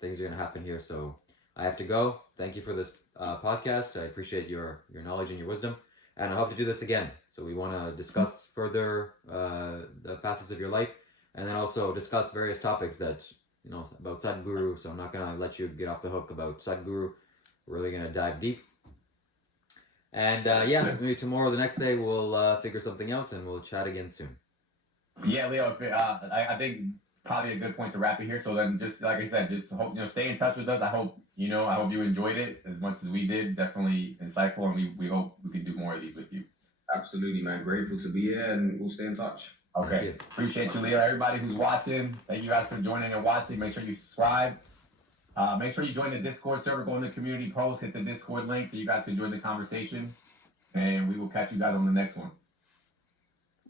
things are gonna happen here. So I have to go. Thank you for this podcast. I appreciate your knowledge and your wisdom, and I hope to do this again. So we want to discuss further the facets of your life, and then also discuss various topics that about Sadhguru. So I'm not gonna let you get off the hook about Sadhguru. We're really gonna dive deep. And yeah, maybe tomorrow, or the next day, we'll figure something out and we'll chat again soon. Yeah, Leo. I think probably a good point to wrap it here. So then, just like I said, just hope stay in touch with us. I hope you enjoyed it as much as we did. Definitely insightful, and we hope we can do more of these with you. Absolutely, man. Grateful to be here, and we'll stay in touch. Okay, appreciate you, Leo. Everybody who's watching, thank you guys for joining and watching. Make sure you subscribe. Make sure you join the Discord server. Go in the community post, hit the Discord link so you guys can join the conversation. And we will catch you guys on the next one.